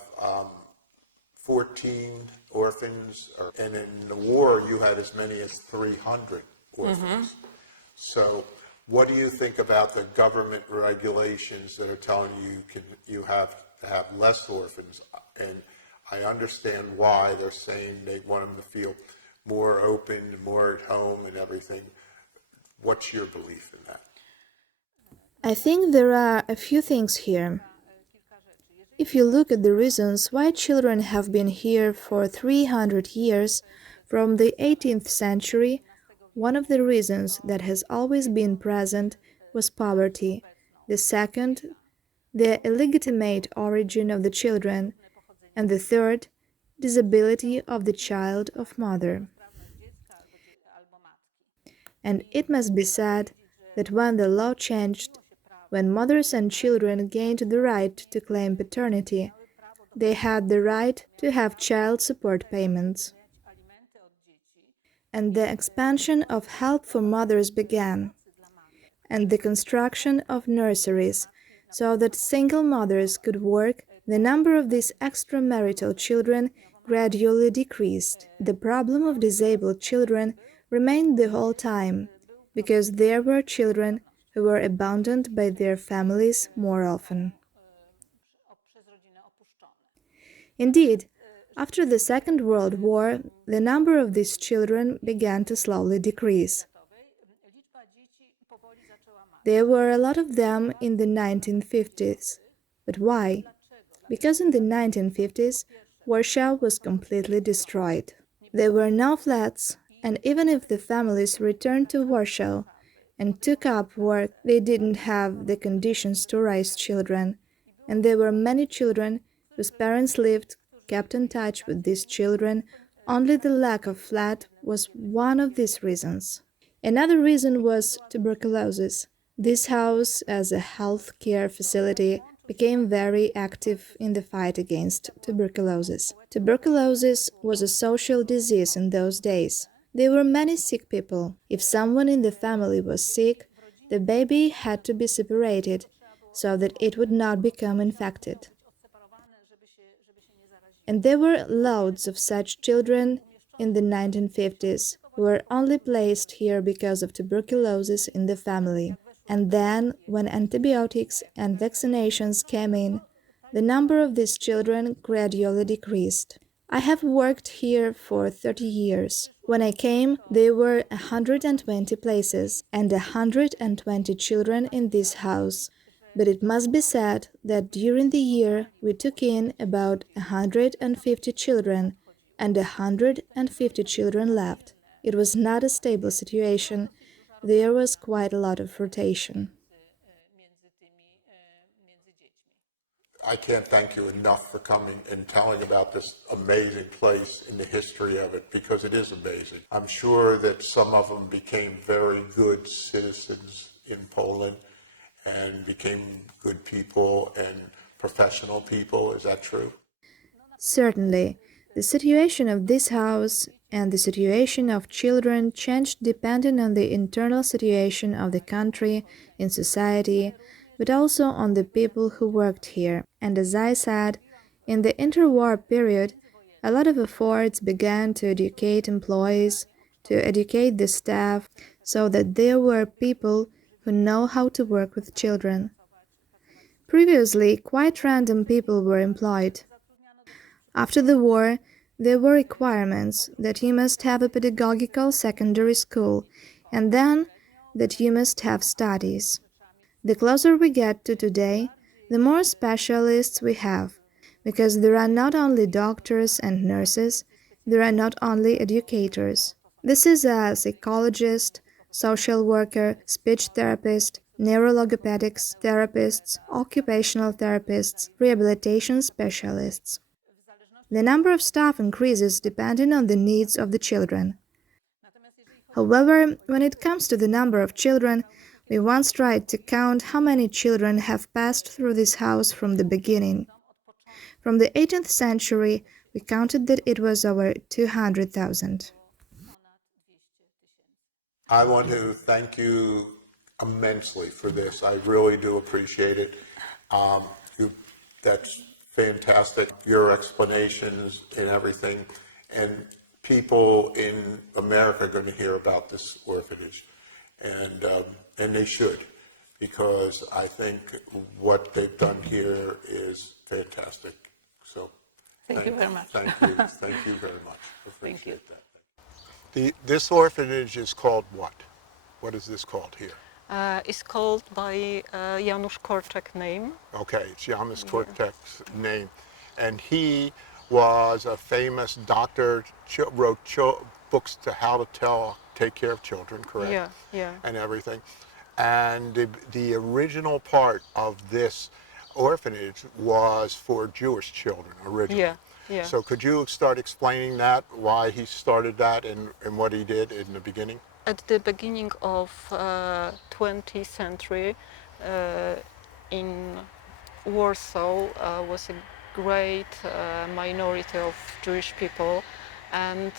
14 orphans, and in the war, you had as many as 300 orphans. So, what do you think about the government regulations that are telling you have to have less orphans? And I understand why they're saying they want them to feel more open, more at home, and everything. What's your belief in that? I think there are a few things here. If you look at the reasons why children have been here for 300 years, from the 18th century, one of the reasons that has always been present was poverty. The second, the illegitimate origin of the children. And the third, disability of the child of mother. And it must be said that when the law changed, when mothers and children gained the right to claim paternity, they had the right to have child support payments. And the expansion of help for mothers began, and the construction of nurseries, so that single mothers could work. The number of these extramarital children gradually decreased. The problem of disabled children remained the whole time, because there were children who were abandoned by their families more often. Indeed, After the Second World War, the number of these children began to slowly decrease. There were a lot of them in the 1950s. But why? Because in the 1950s, Warsaw was completely destroyed. There were no flats, and even if the families returned to Warsaw and took up work, they didn't have the conditions to raise children, and there were many children whose parents lived, kept in touch with these children. Only the lack of flat was one of these reasons. Another reason was tuberculosis. This house, as a health care facility, became very active in the fight against tuberculosis. Tuberculosis was a social disease in those days. There were many sick people. If someone in the family was sick, the baby had to be separated so that it would not become infected. And there were loads of such children in the 1950s who were only placed here because of tuberculosis in the family. And then, when antibiotics and vaccinations came in, the number of these children gradually decreased. I have worked here for 30 years. When I came, there were 120 places and 120 children in this house. But it must be said that during the year we took in about 150 children, and 150 children left. It was not a stable situation. There was quite a lot of rotation. I can't thank you enough for coming and telling about this amazing place and the history of it, because it is amazing. I'm sure that some of them became very good citizens in Poland and became good people and professional people. Is that true? Certainly. The situation of this house and the situation of children changed depending on the internal situation of the country, in society, but also on the people who worked here. And as I said, in the interwar period, a lot of efforts began to educate employees, to educate the staff, so that there were people who know how to work with children. Previously, quite random people were employed. After the war, there were requirements that you must have a pedagogical secondary school, and then that you must have studies. The closer we get to today, the more specialists we have, because there are not only doctors and nurses, there are not only educators. This is a psychologist, social worker, speech therapist, neurologopedics therapists, occupational therapists, rehabilitation specialists. The number of staff increases depending on the needs of the children. However, when it comes to the number of children, we once tried to count how many children have passed through this house from the beginning. From the 18th century, we counted that it was over 200,000. I want to thank you immensely for this. I really do appreciate it. That's fantastic, your explanations and everything. And people in America are going to hear about this orphanage, and they should, because I think what they've done here is fantastic. So Thank you very much. Thank you very much. Appreciate that. This orphanage is called what? What is this called here? It's called by Janusza Korczak name. Okay, it's Janusza Korczak's name. And he was a famous doctor, wrote books to how to take care of children, correct? Yeah, yeah. And everything. And the original part of this orphanage was for Jewish children originally. Yeah, yeah. So could you start explaining that, why he started that and what he did in the beginning? At the beginning of 20th century, in Warsaw was a great minority of Jewish people, and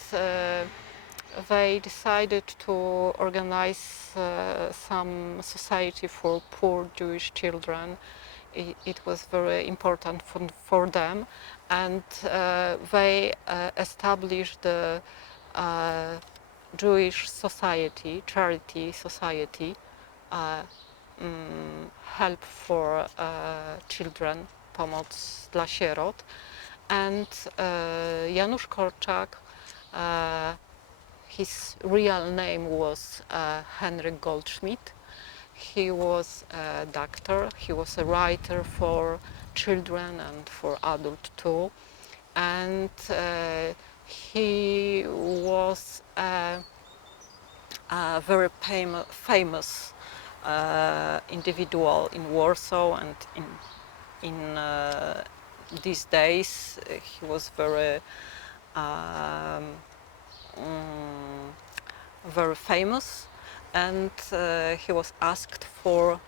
they decided to organize some society for poor Jewish children. It was very important for them, and they established the Jewish society, charity society, help for children, pomoc dla sierot. and Janusz Korczak, his real name was Henryk Goldschmidt. He was a doctor, he was a writer for children and for adults too, and he was a very famous individual in Warsaw, and in these days he was very very famous, and he was asked for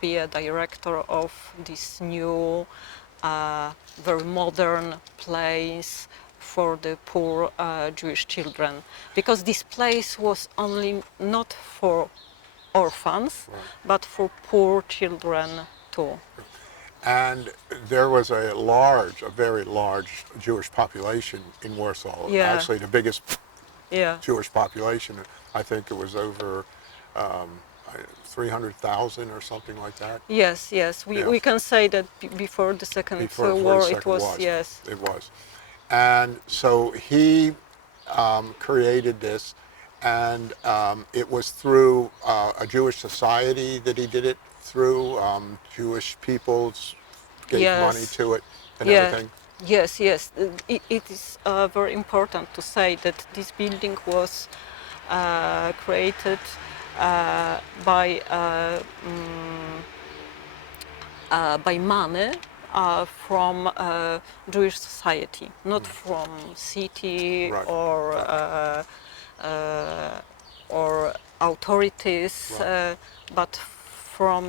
be a director of this new very modern place for the poor Jewish children, because this place was only not for orphans, but for poor children too. And there was a very large Jewish population in Warsaw. Yeah. Actually, the biggest Yeah. Jewish population. I think it was over 300,000 or something like that. Yes, yes. Yeah. We can say that before the Second Before War the it Second was, yes. It was. And so he created this, and it was through a Jewish society that he did it through. Jewish peoples gave Yes. money to it and Yeah. everything. Yes, yes. It is very important to say that this building was created by money from Jewish society, not from city Right. or authorities, Right. but from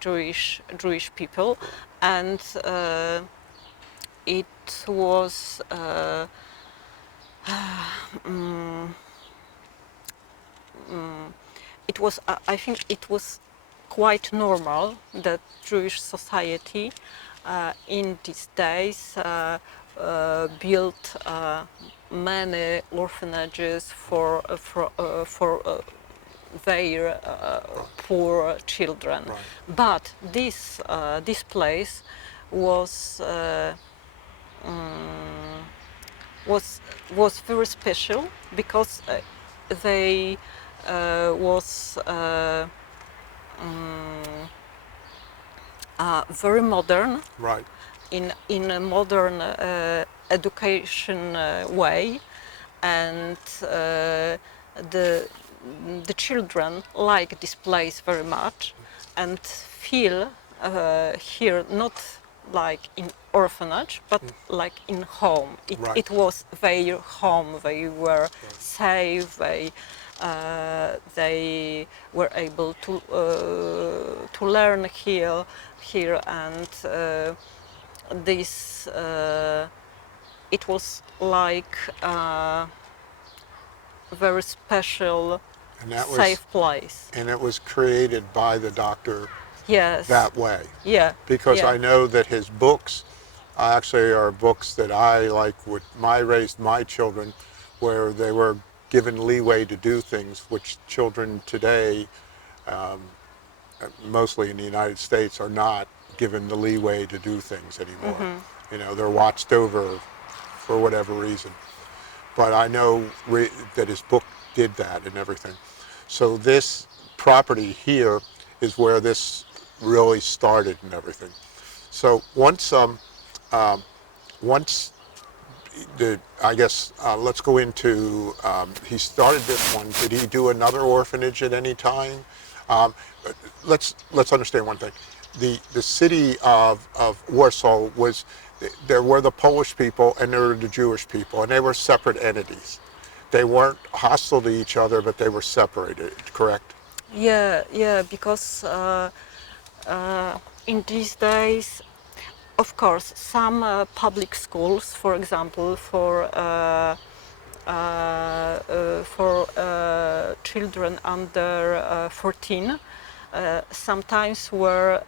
Jewish people, and it was I think it was quite normal that Jewish society in these days built many orphanages for their poor children. Right. But this place was very special because they was very modern, Right. in a modern education way, and the children like this place very much and feel here not like in orphanage but like in home. Right. It was their home. They were safe. They were able to learn here, and this it was like a very special, And that safe place. And it was created by the doctor Yes. that way. Yeah. Because yeah. I know that his books actually are books that I like raised my children, where they were given leeway to do things which children today, mostly in the United States, are not given the leeway to do things anymore. Mm-hmm. You know, they're watched over for whatever reason. But I know that his book did that and everything. So this property here is where this really started and everything. So once I guess let's go into, he started this one. Did he do another orphanage at any time? Let's understand one thing. The city of Warsaw was, there were the Polish people and there were the Jewish people, and they were separate entities. They weren't hostile to each other, but they were separated, correct? Yeah, because in these days, of course, some public schools, for example, for children under 14, sometimes were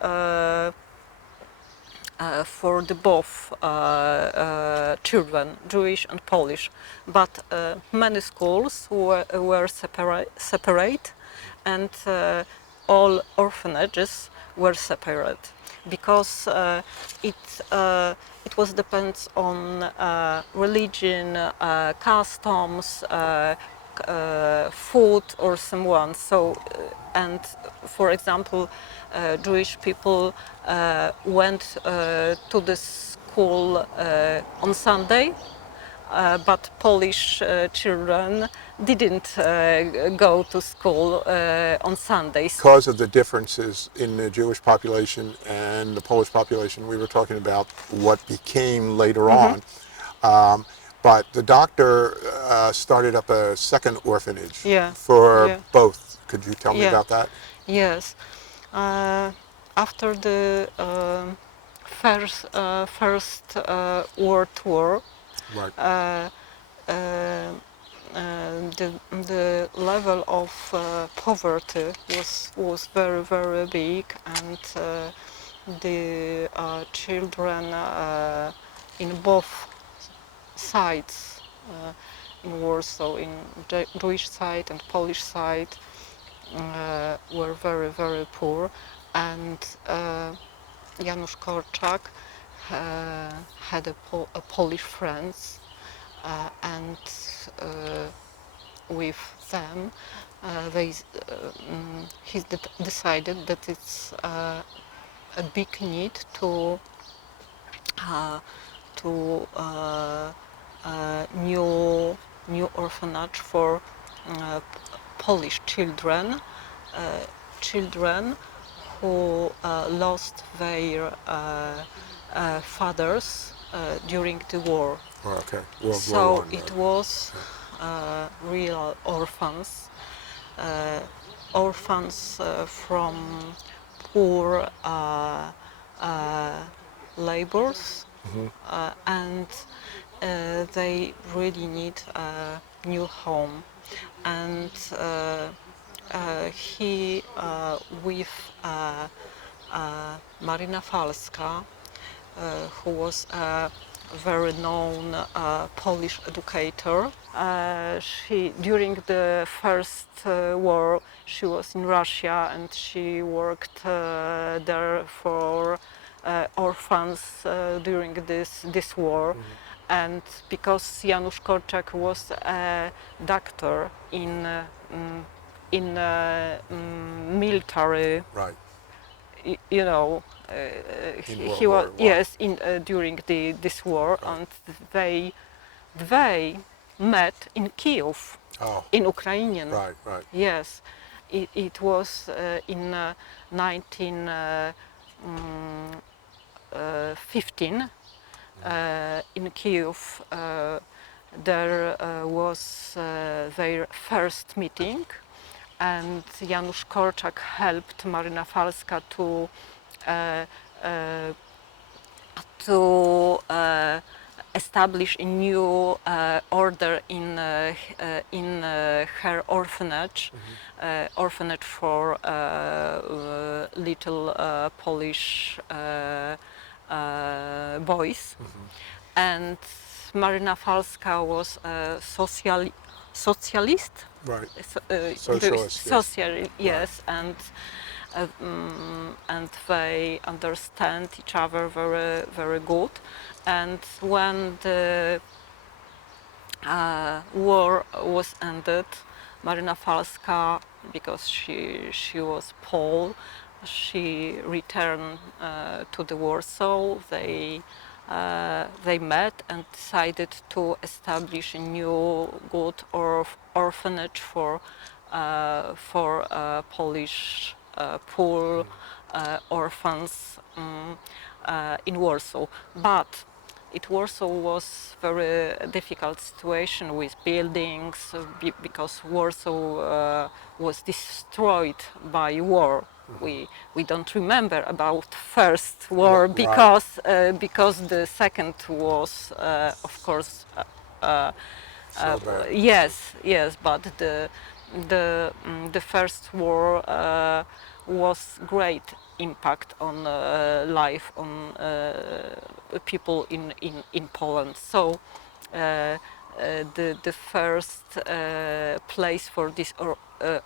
for the both children, Jewish and Polish, but many schools were separate, and all orphanages were separate because it was depends on religion, customs, food, or someone. So, and for example, Jewish people went to the school on Sunday, but Polish children didn't go to school on Sundays. Because of the differences in the Jewish population and the Polish population, we were talking about what became later on. But the doctor started up a second orphanage for both. Could you tell me about that? Yes. After the First World War, Right. the level of poverty was very big, and the children in both sides, in Warsaw, in the Jewish side and Polish side, were very poor, and Janusza Korczak had a Polish friends, and with them he decided that it's a big need to new orphanage for Polish children who lost their fathers during the war. Okay. World So War I, it was real orphans, from poor laborers, and they really need a new home. And he with Marina Falska, who was a very known Polish educator. During the First War, she was in Russia, and she worked there for orphans during this war. And because Janusz Korczak was a doctor in military, right. You know, he was during this war, and they met in Kyiv, in Ukrainian. Right, right. Yes, it was in 1915 in Kyiv. There was their first meeting, and Janusz Korczak helped Marina Falska to establish a new order in her orphanage, orphanage for little Polish boys, and Marina Falska was a socialist. Right. Socialist, yes, Right. and they understand each other very good. And when the war was ended, Marina Falska, because she was Pole, she returned to the Warsaw. They met and decided to establish a new good orphanage for Polish poor orphans in Warsaw. But Warsaw was very difficult situation with buildings, because Warsaw was destroyed by war. We don't remember about First War because the second was of course yes, but the First War was great impact on life on people in Poland. So the first place for this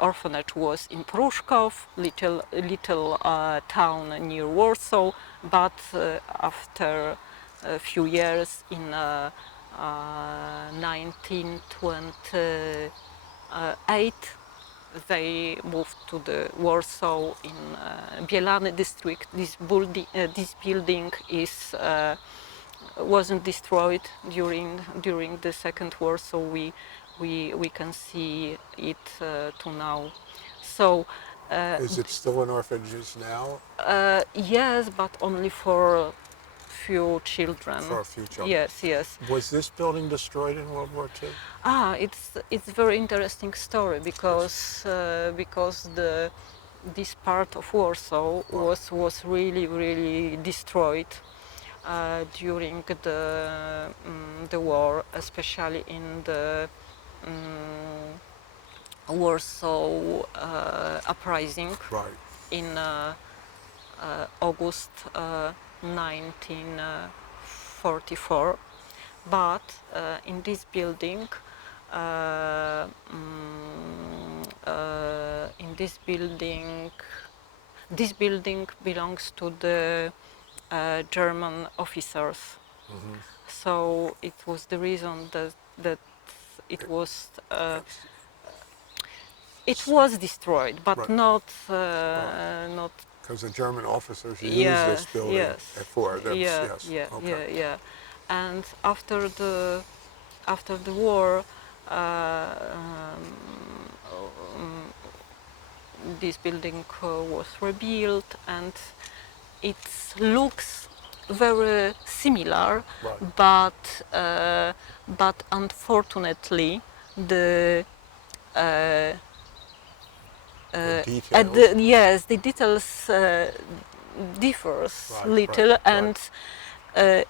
orphanage was in Pruszków, little town near Warsaw, but after a few years in 1928 they moved to the Warsaw in Bielany district. This building is wasn't destroyed during the Second War, so we can see it to now. So Is it still in orphanages now? yes, but only for few children. For a few children. Yes, yes. Was this building destroyed in World War II? It's very interesting story because this part of Warsaw was really destroyed during the war, especially in the Warsaw uprising in August 1944. But in this building, this building belongs to the German officers. So it was the reason that it was destroyed, but not because the German officers used this building for them. Yeah. And after the war, this building was rebuilt, and it looks very similar, but unfortunately the details. The details differs little, and the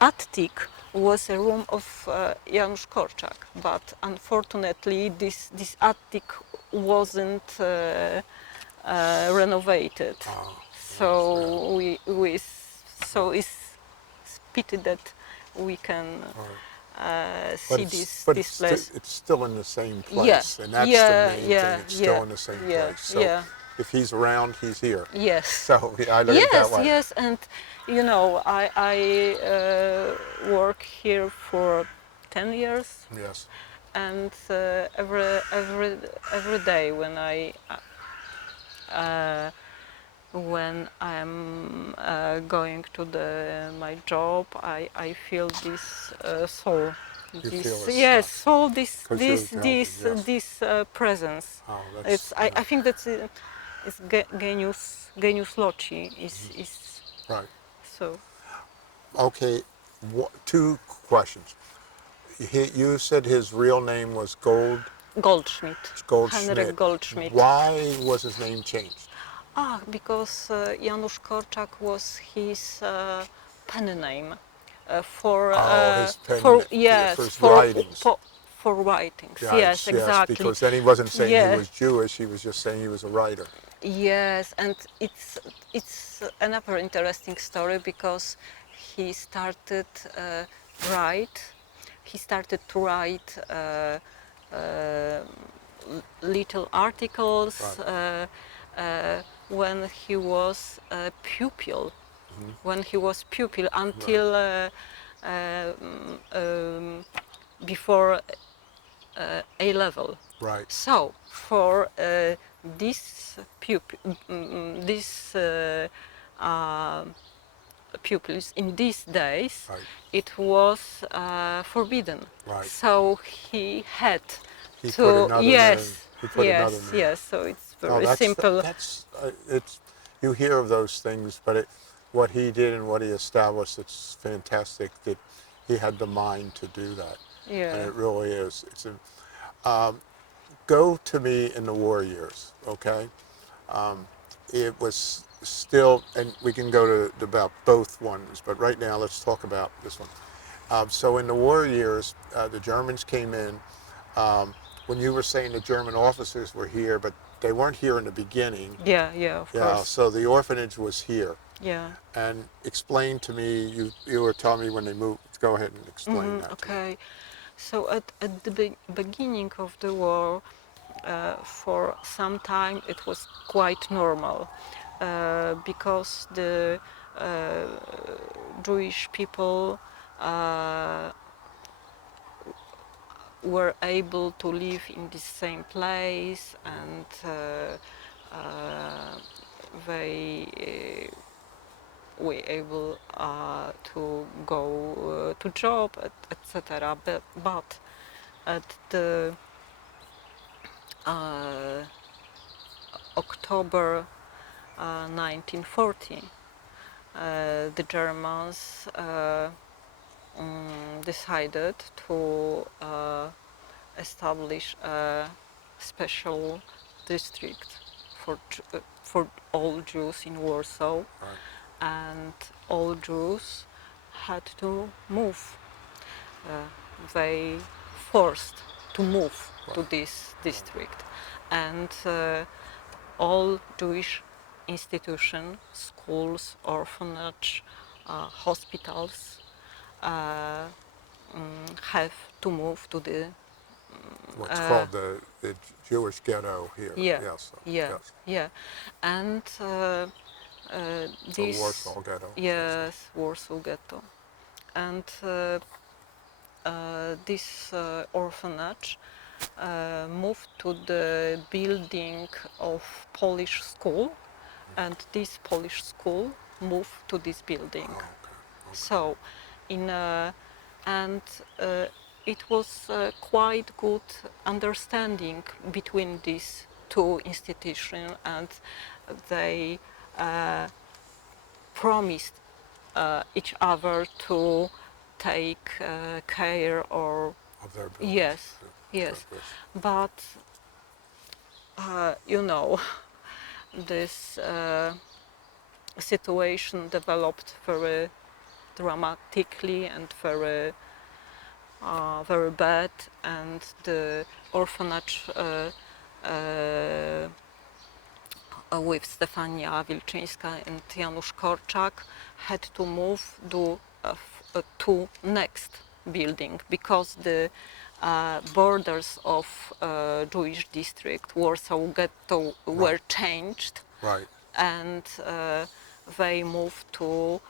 attic was a room of Janusza Korczaka, but unfortunately this attic wasn't renovated. So it's pity that we can see this place. It's still in the same place, and that's the main thing. It's still in the same place. So if he's around, he's here. Yes. So I learned that way. Yes, and you know, I work here for 10 years. Yes. And every day when I'm going to my job, I feel this soul. Soul. This presence. Oh, I think that's it's genius loci is right. So. Okay, two questions. You said his real name was Goldschmidt. Goldschmidt. Goldschmidt. Why was his name changed? Because Janusza Korczaka was his pen name for his pen for writings. For writings. Yes, yes, exactly. Because then he wasn't saying he was Jewish; he was just saying he was a writer. Yes, and it's another interesting story because he started to write little articles when he was a pupil. When he was pupil until before A level. Right. So for this pupils in these days, it was forbidden. Right. So he had to put another name. Yes. So it's very simple. You hear of those things, but what he did and what he established, it's fantastic that he had the mind to do that. Yeah. And it really is. Go to me in the war years, okay? It was still, and we can go to about both ones, but right now let's talk about this one. So in the war years, the Germans came in. When you were saying the German officers were here, but they weren't here in the beginning. Of course. So the orphanage was here. Yeah. And explain to me, you were telling me when they moved go ahead and explain that. to me. Okay, so at the beginning of the war, for some time it was quite normal because the Jewish people were able to live in the same place, and they were able to go to job, etc. But at the October 1940, the Germans decided to establish a special district for all Jews in Warsaw, and all Jews had to move. They forced to move to this district, and all Jewish institutions, schools, orphanage, hospitals, have to move to the What's called the Jewish ghetto here. yeah, Yes. yeah, Yes. yeah, and The this Warsaw ghetto. yes, Warsaw ghetto, and this orphanage moved to the building of Polish school, and this Polish school moved to this building. Oh, okay. So, it was quite good understanding between these two institutions, and they promised each other to take care or Of their buildings. yes, Yeah. yes, but you know, this situation developed very dramatically and very bad, and the orphanage with Stefania Wilczyńska and Janusza Korczaka had to move to next building because the borders of Jewish district Warsaw Ghetto were changed, Right. and they moved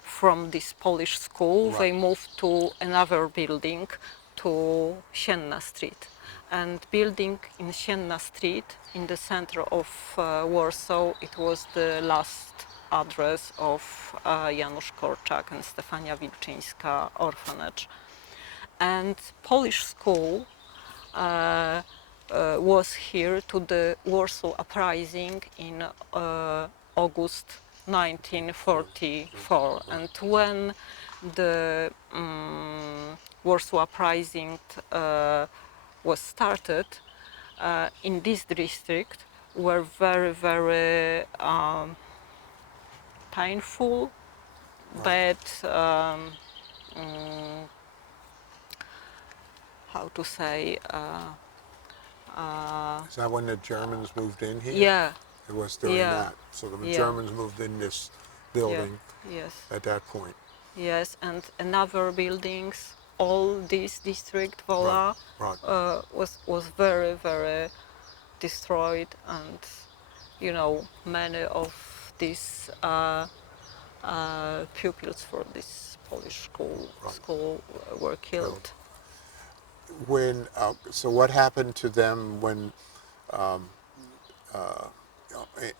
from this Polish school, they moved to another building, to Sienna Street. And building in Sienna Street, in the center of Warsaw, it was the last address of Janusz Korczak and Stefania Wilczyńska orphanage. And Polish school was here to the Warsaw Uprising in August 1944, and when the Warsaw Uprising was started, in this district were very, very painful, bad, how to say, Is that when the Germans moved in here? yeah, It was during yeah, that. So the yeah. Germans moved in this building yes, at that point. yes, and another buildings, all this district, Wola, Right. was very, very destroyed, and you know, many of these pupils for this Polish school were killed. When so what happened to them when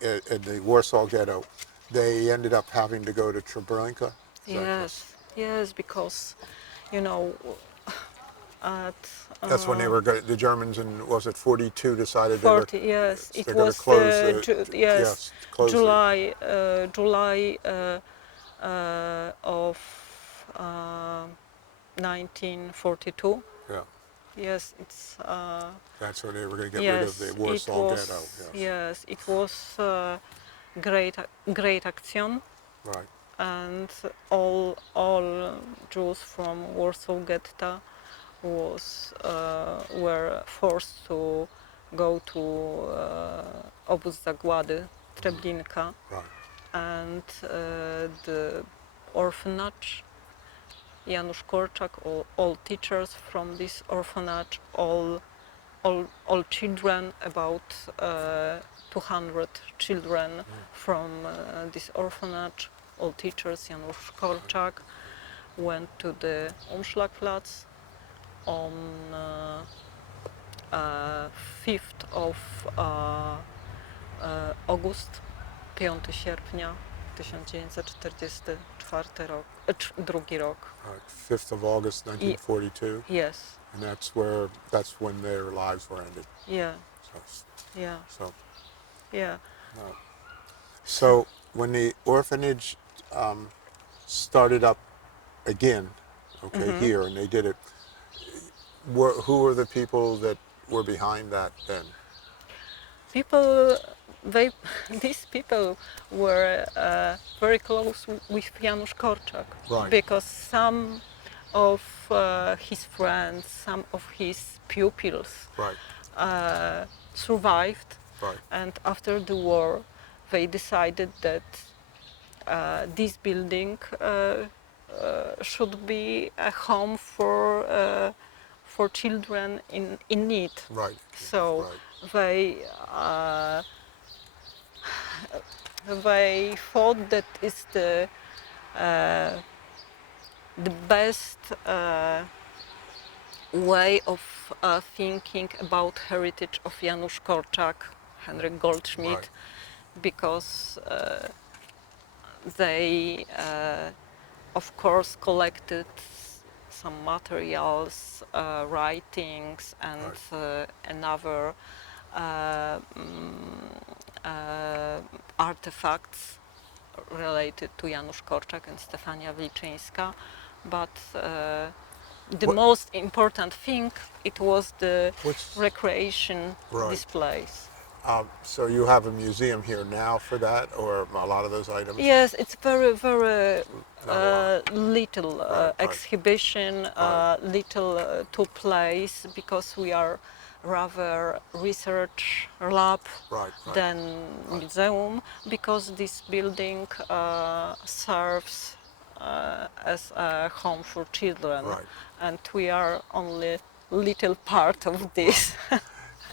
in the Warsaw Ghetto? They ended up having to go to Treblinka. Yes, because you know, That's when they were the Germans in, was it 42, decided 40, they were, yes, it they're going was to close close July of 1942. Yeah. Yes, it's. That's when they were going to get rid of the Warsaw Ghetto. Yes, it was great action, Right. and all Jews from Warsaw Ghetto were forced to go to obóz zagłady Treblinka, Right. and the orphanage Janusz Korczak, all teachers from this orphanage, all children, about 200 children from this orphanage, all teachers, Janusz Korczak, went to the Umschlagplatz on 5th of August, 5 sierpnia 1944 rok, drugi rok. 5th of August 1942. Yes. And that's when their lives were ended. Yeah. So, Yeah. so, Yeah. so when the orphanage started up again, okay, here, and they did it, who were the people that were behind that then? These people were very close with Janusz Korczak, Right. because some of his friends, some of his pupils Right. survived, Right. and after the war they decided that this building should be a home for children in need. Right. So Right. they thought that is the best way of thinking about heritage of Janusz Korczak, Henryk Goldschmidt, Right. because they of course collected some materials, writings, and another artifacts related to Janusz Korczak and Stefania Wilczyńska, but the most important thing, it was the recreation displays. So you have a museum here now for that, or a lot of those items? Yes, it's very little exhibition, little to place, because we are rather research lab than museum, because this building serves as a home for children, and we are only little part of this.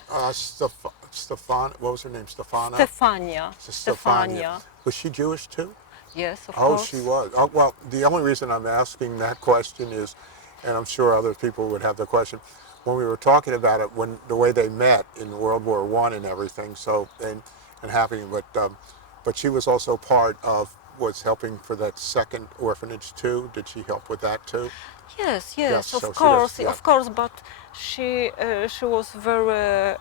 What was her name? Stefania. Was she Jewish too? Yes, of course. course. She was. Oh, well, the only reason I'm asking that question is, and I'm sure other people would have the question, when we were talking about it, when the way they met in World War I and everything, so and happening, but she was also was helping for that second orphanage too. Did she help with that too? Yes, so of course, yeah. of course, but she was very.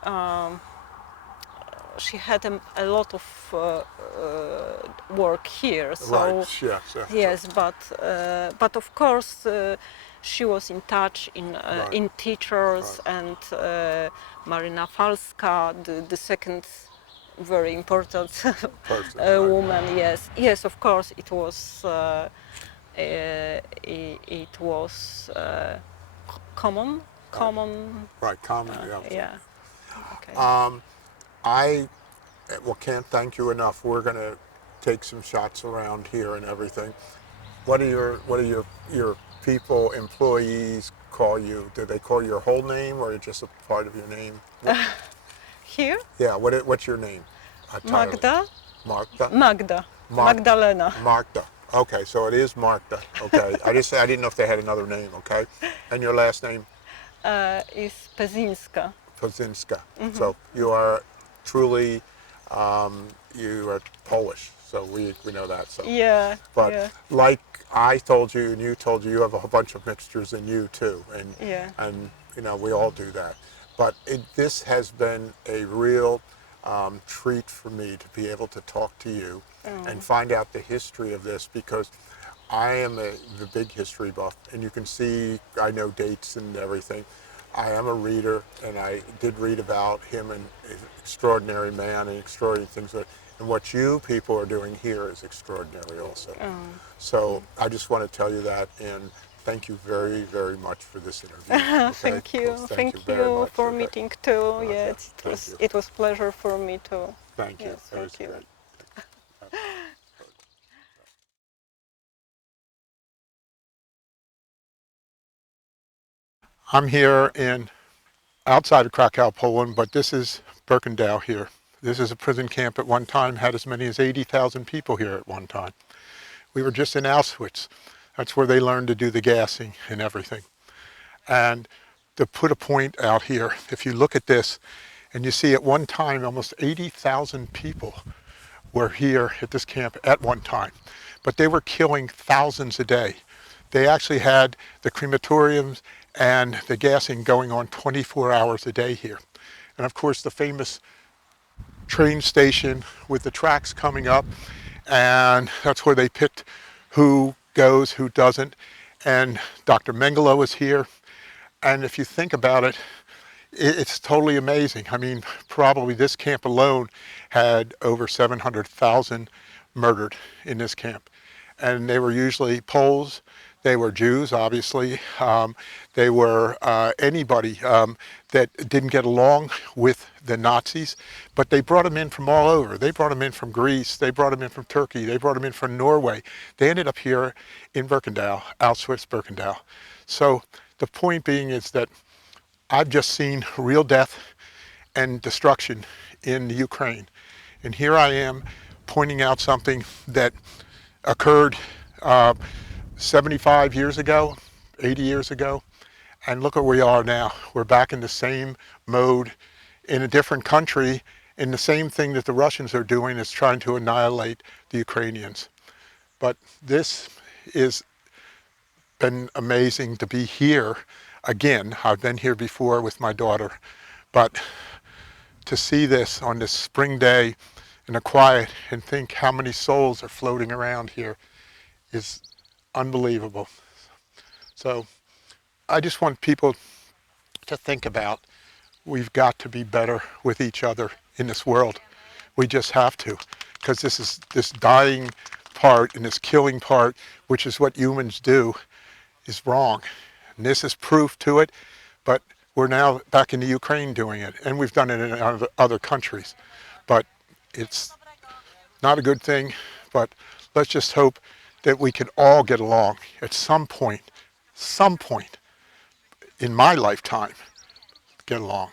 She had a lot of work here, so yes, but of course she was in touch in teachers, and Marina Falska, the second very important person, woman. Yes, of course it was common. Right, common. Yeah. Okay. I can't thank you enough. We're going to take some shots around here and everything. What do your people, employees call you? Do they call your whole name, or just a part of your name? Here? Yeah. What's your name? Magda. Magda. Magdalena. Magda. Okay, so it is Magda. Okay. I didn't know if they had another name. Okay. And your last name? Is Pezinska. Pezinska. So you are truly, you are Polish, so we know that. So. Yeah. But like I told you and you told you have a bunch of mixtures in you too, and we all do that. But this has been a real treat for me to be able to talk to you and find out the history of this, because I am the big history buff, and you can see I know dates and everything. I am a reader, and I did read about him, and an extraordinary man and extraordinary things. And what you people are doing here is extraordinary also. So I just want to tell you that, and thank you very, very much for this interview. Okay? Thank you. Thank you for meeting too. Yes, it was pleasure for me too. Thank you. Yes, thank you. Great. I'm here outside of Krakow, Poland, but this is Birkenau here. This is a prison camp at one time, had as many as 80,000 people here at one time. We were just in Auschwitz. That's where they learned to do the gassing and everything. And to put a point out here, if you look at this, and you see at one time almost 80,000 people were here at this camp at one time. But they were killing thousands a day. They actually had the crematoriums and the gassing going on 24 hours a day here. And of course the famous train station with the tracks coming up, and that's where they picked who goes, who doesn't. And Dr. Mengele was here. And if you think about it, it's totally amazing. I mean, probably this camp alone had over 700,000 murdered in this camp. And they were usually Poles, they were Jews, obviously, they were anybody that didn't get along with the Nazis, but they brought them in from all over. They brought them in from Greece, they brought them in from Turkey, they brought them in from Norway. They ended up here in Birkenau, Auschwitz-Birkenau. So the point being is that I've just seen real death and destruction in the Ukraine. And here I am pointing out something that occurred 75 years ago, 80 years ago, and look where we are now. We're back in the same mode in a different country, and the same thing that the Russians are doing is trying to annihilate the Ukrainians. But this has been amazing to be here again. I've been here before with my daughter, but to see this on this spring day in the quiet and think how many souls are floating around here is unbelievable. So I just want people to think about, we've got to be better with each other in this world. We just have to, because this dying part and this killing part, which is what humans do, is wrong. And this is proof to it, but we're now back in the Ukraine doing it, and we've done it in other countries. But it's not a good thing, but let's just hope that we can all get along at some point in my lifetime, get along.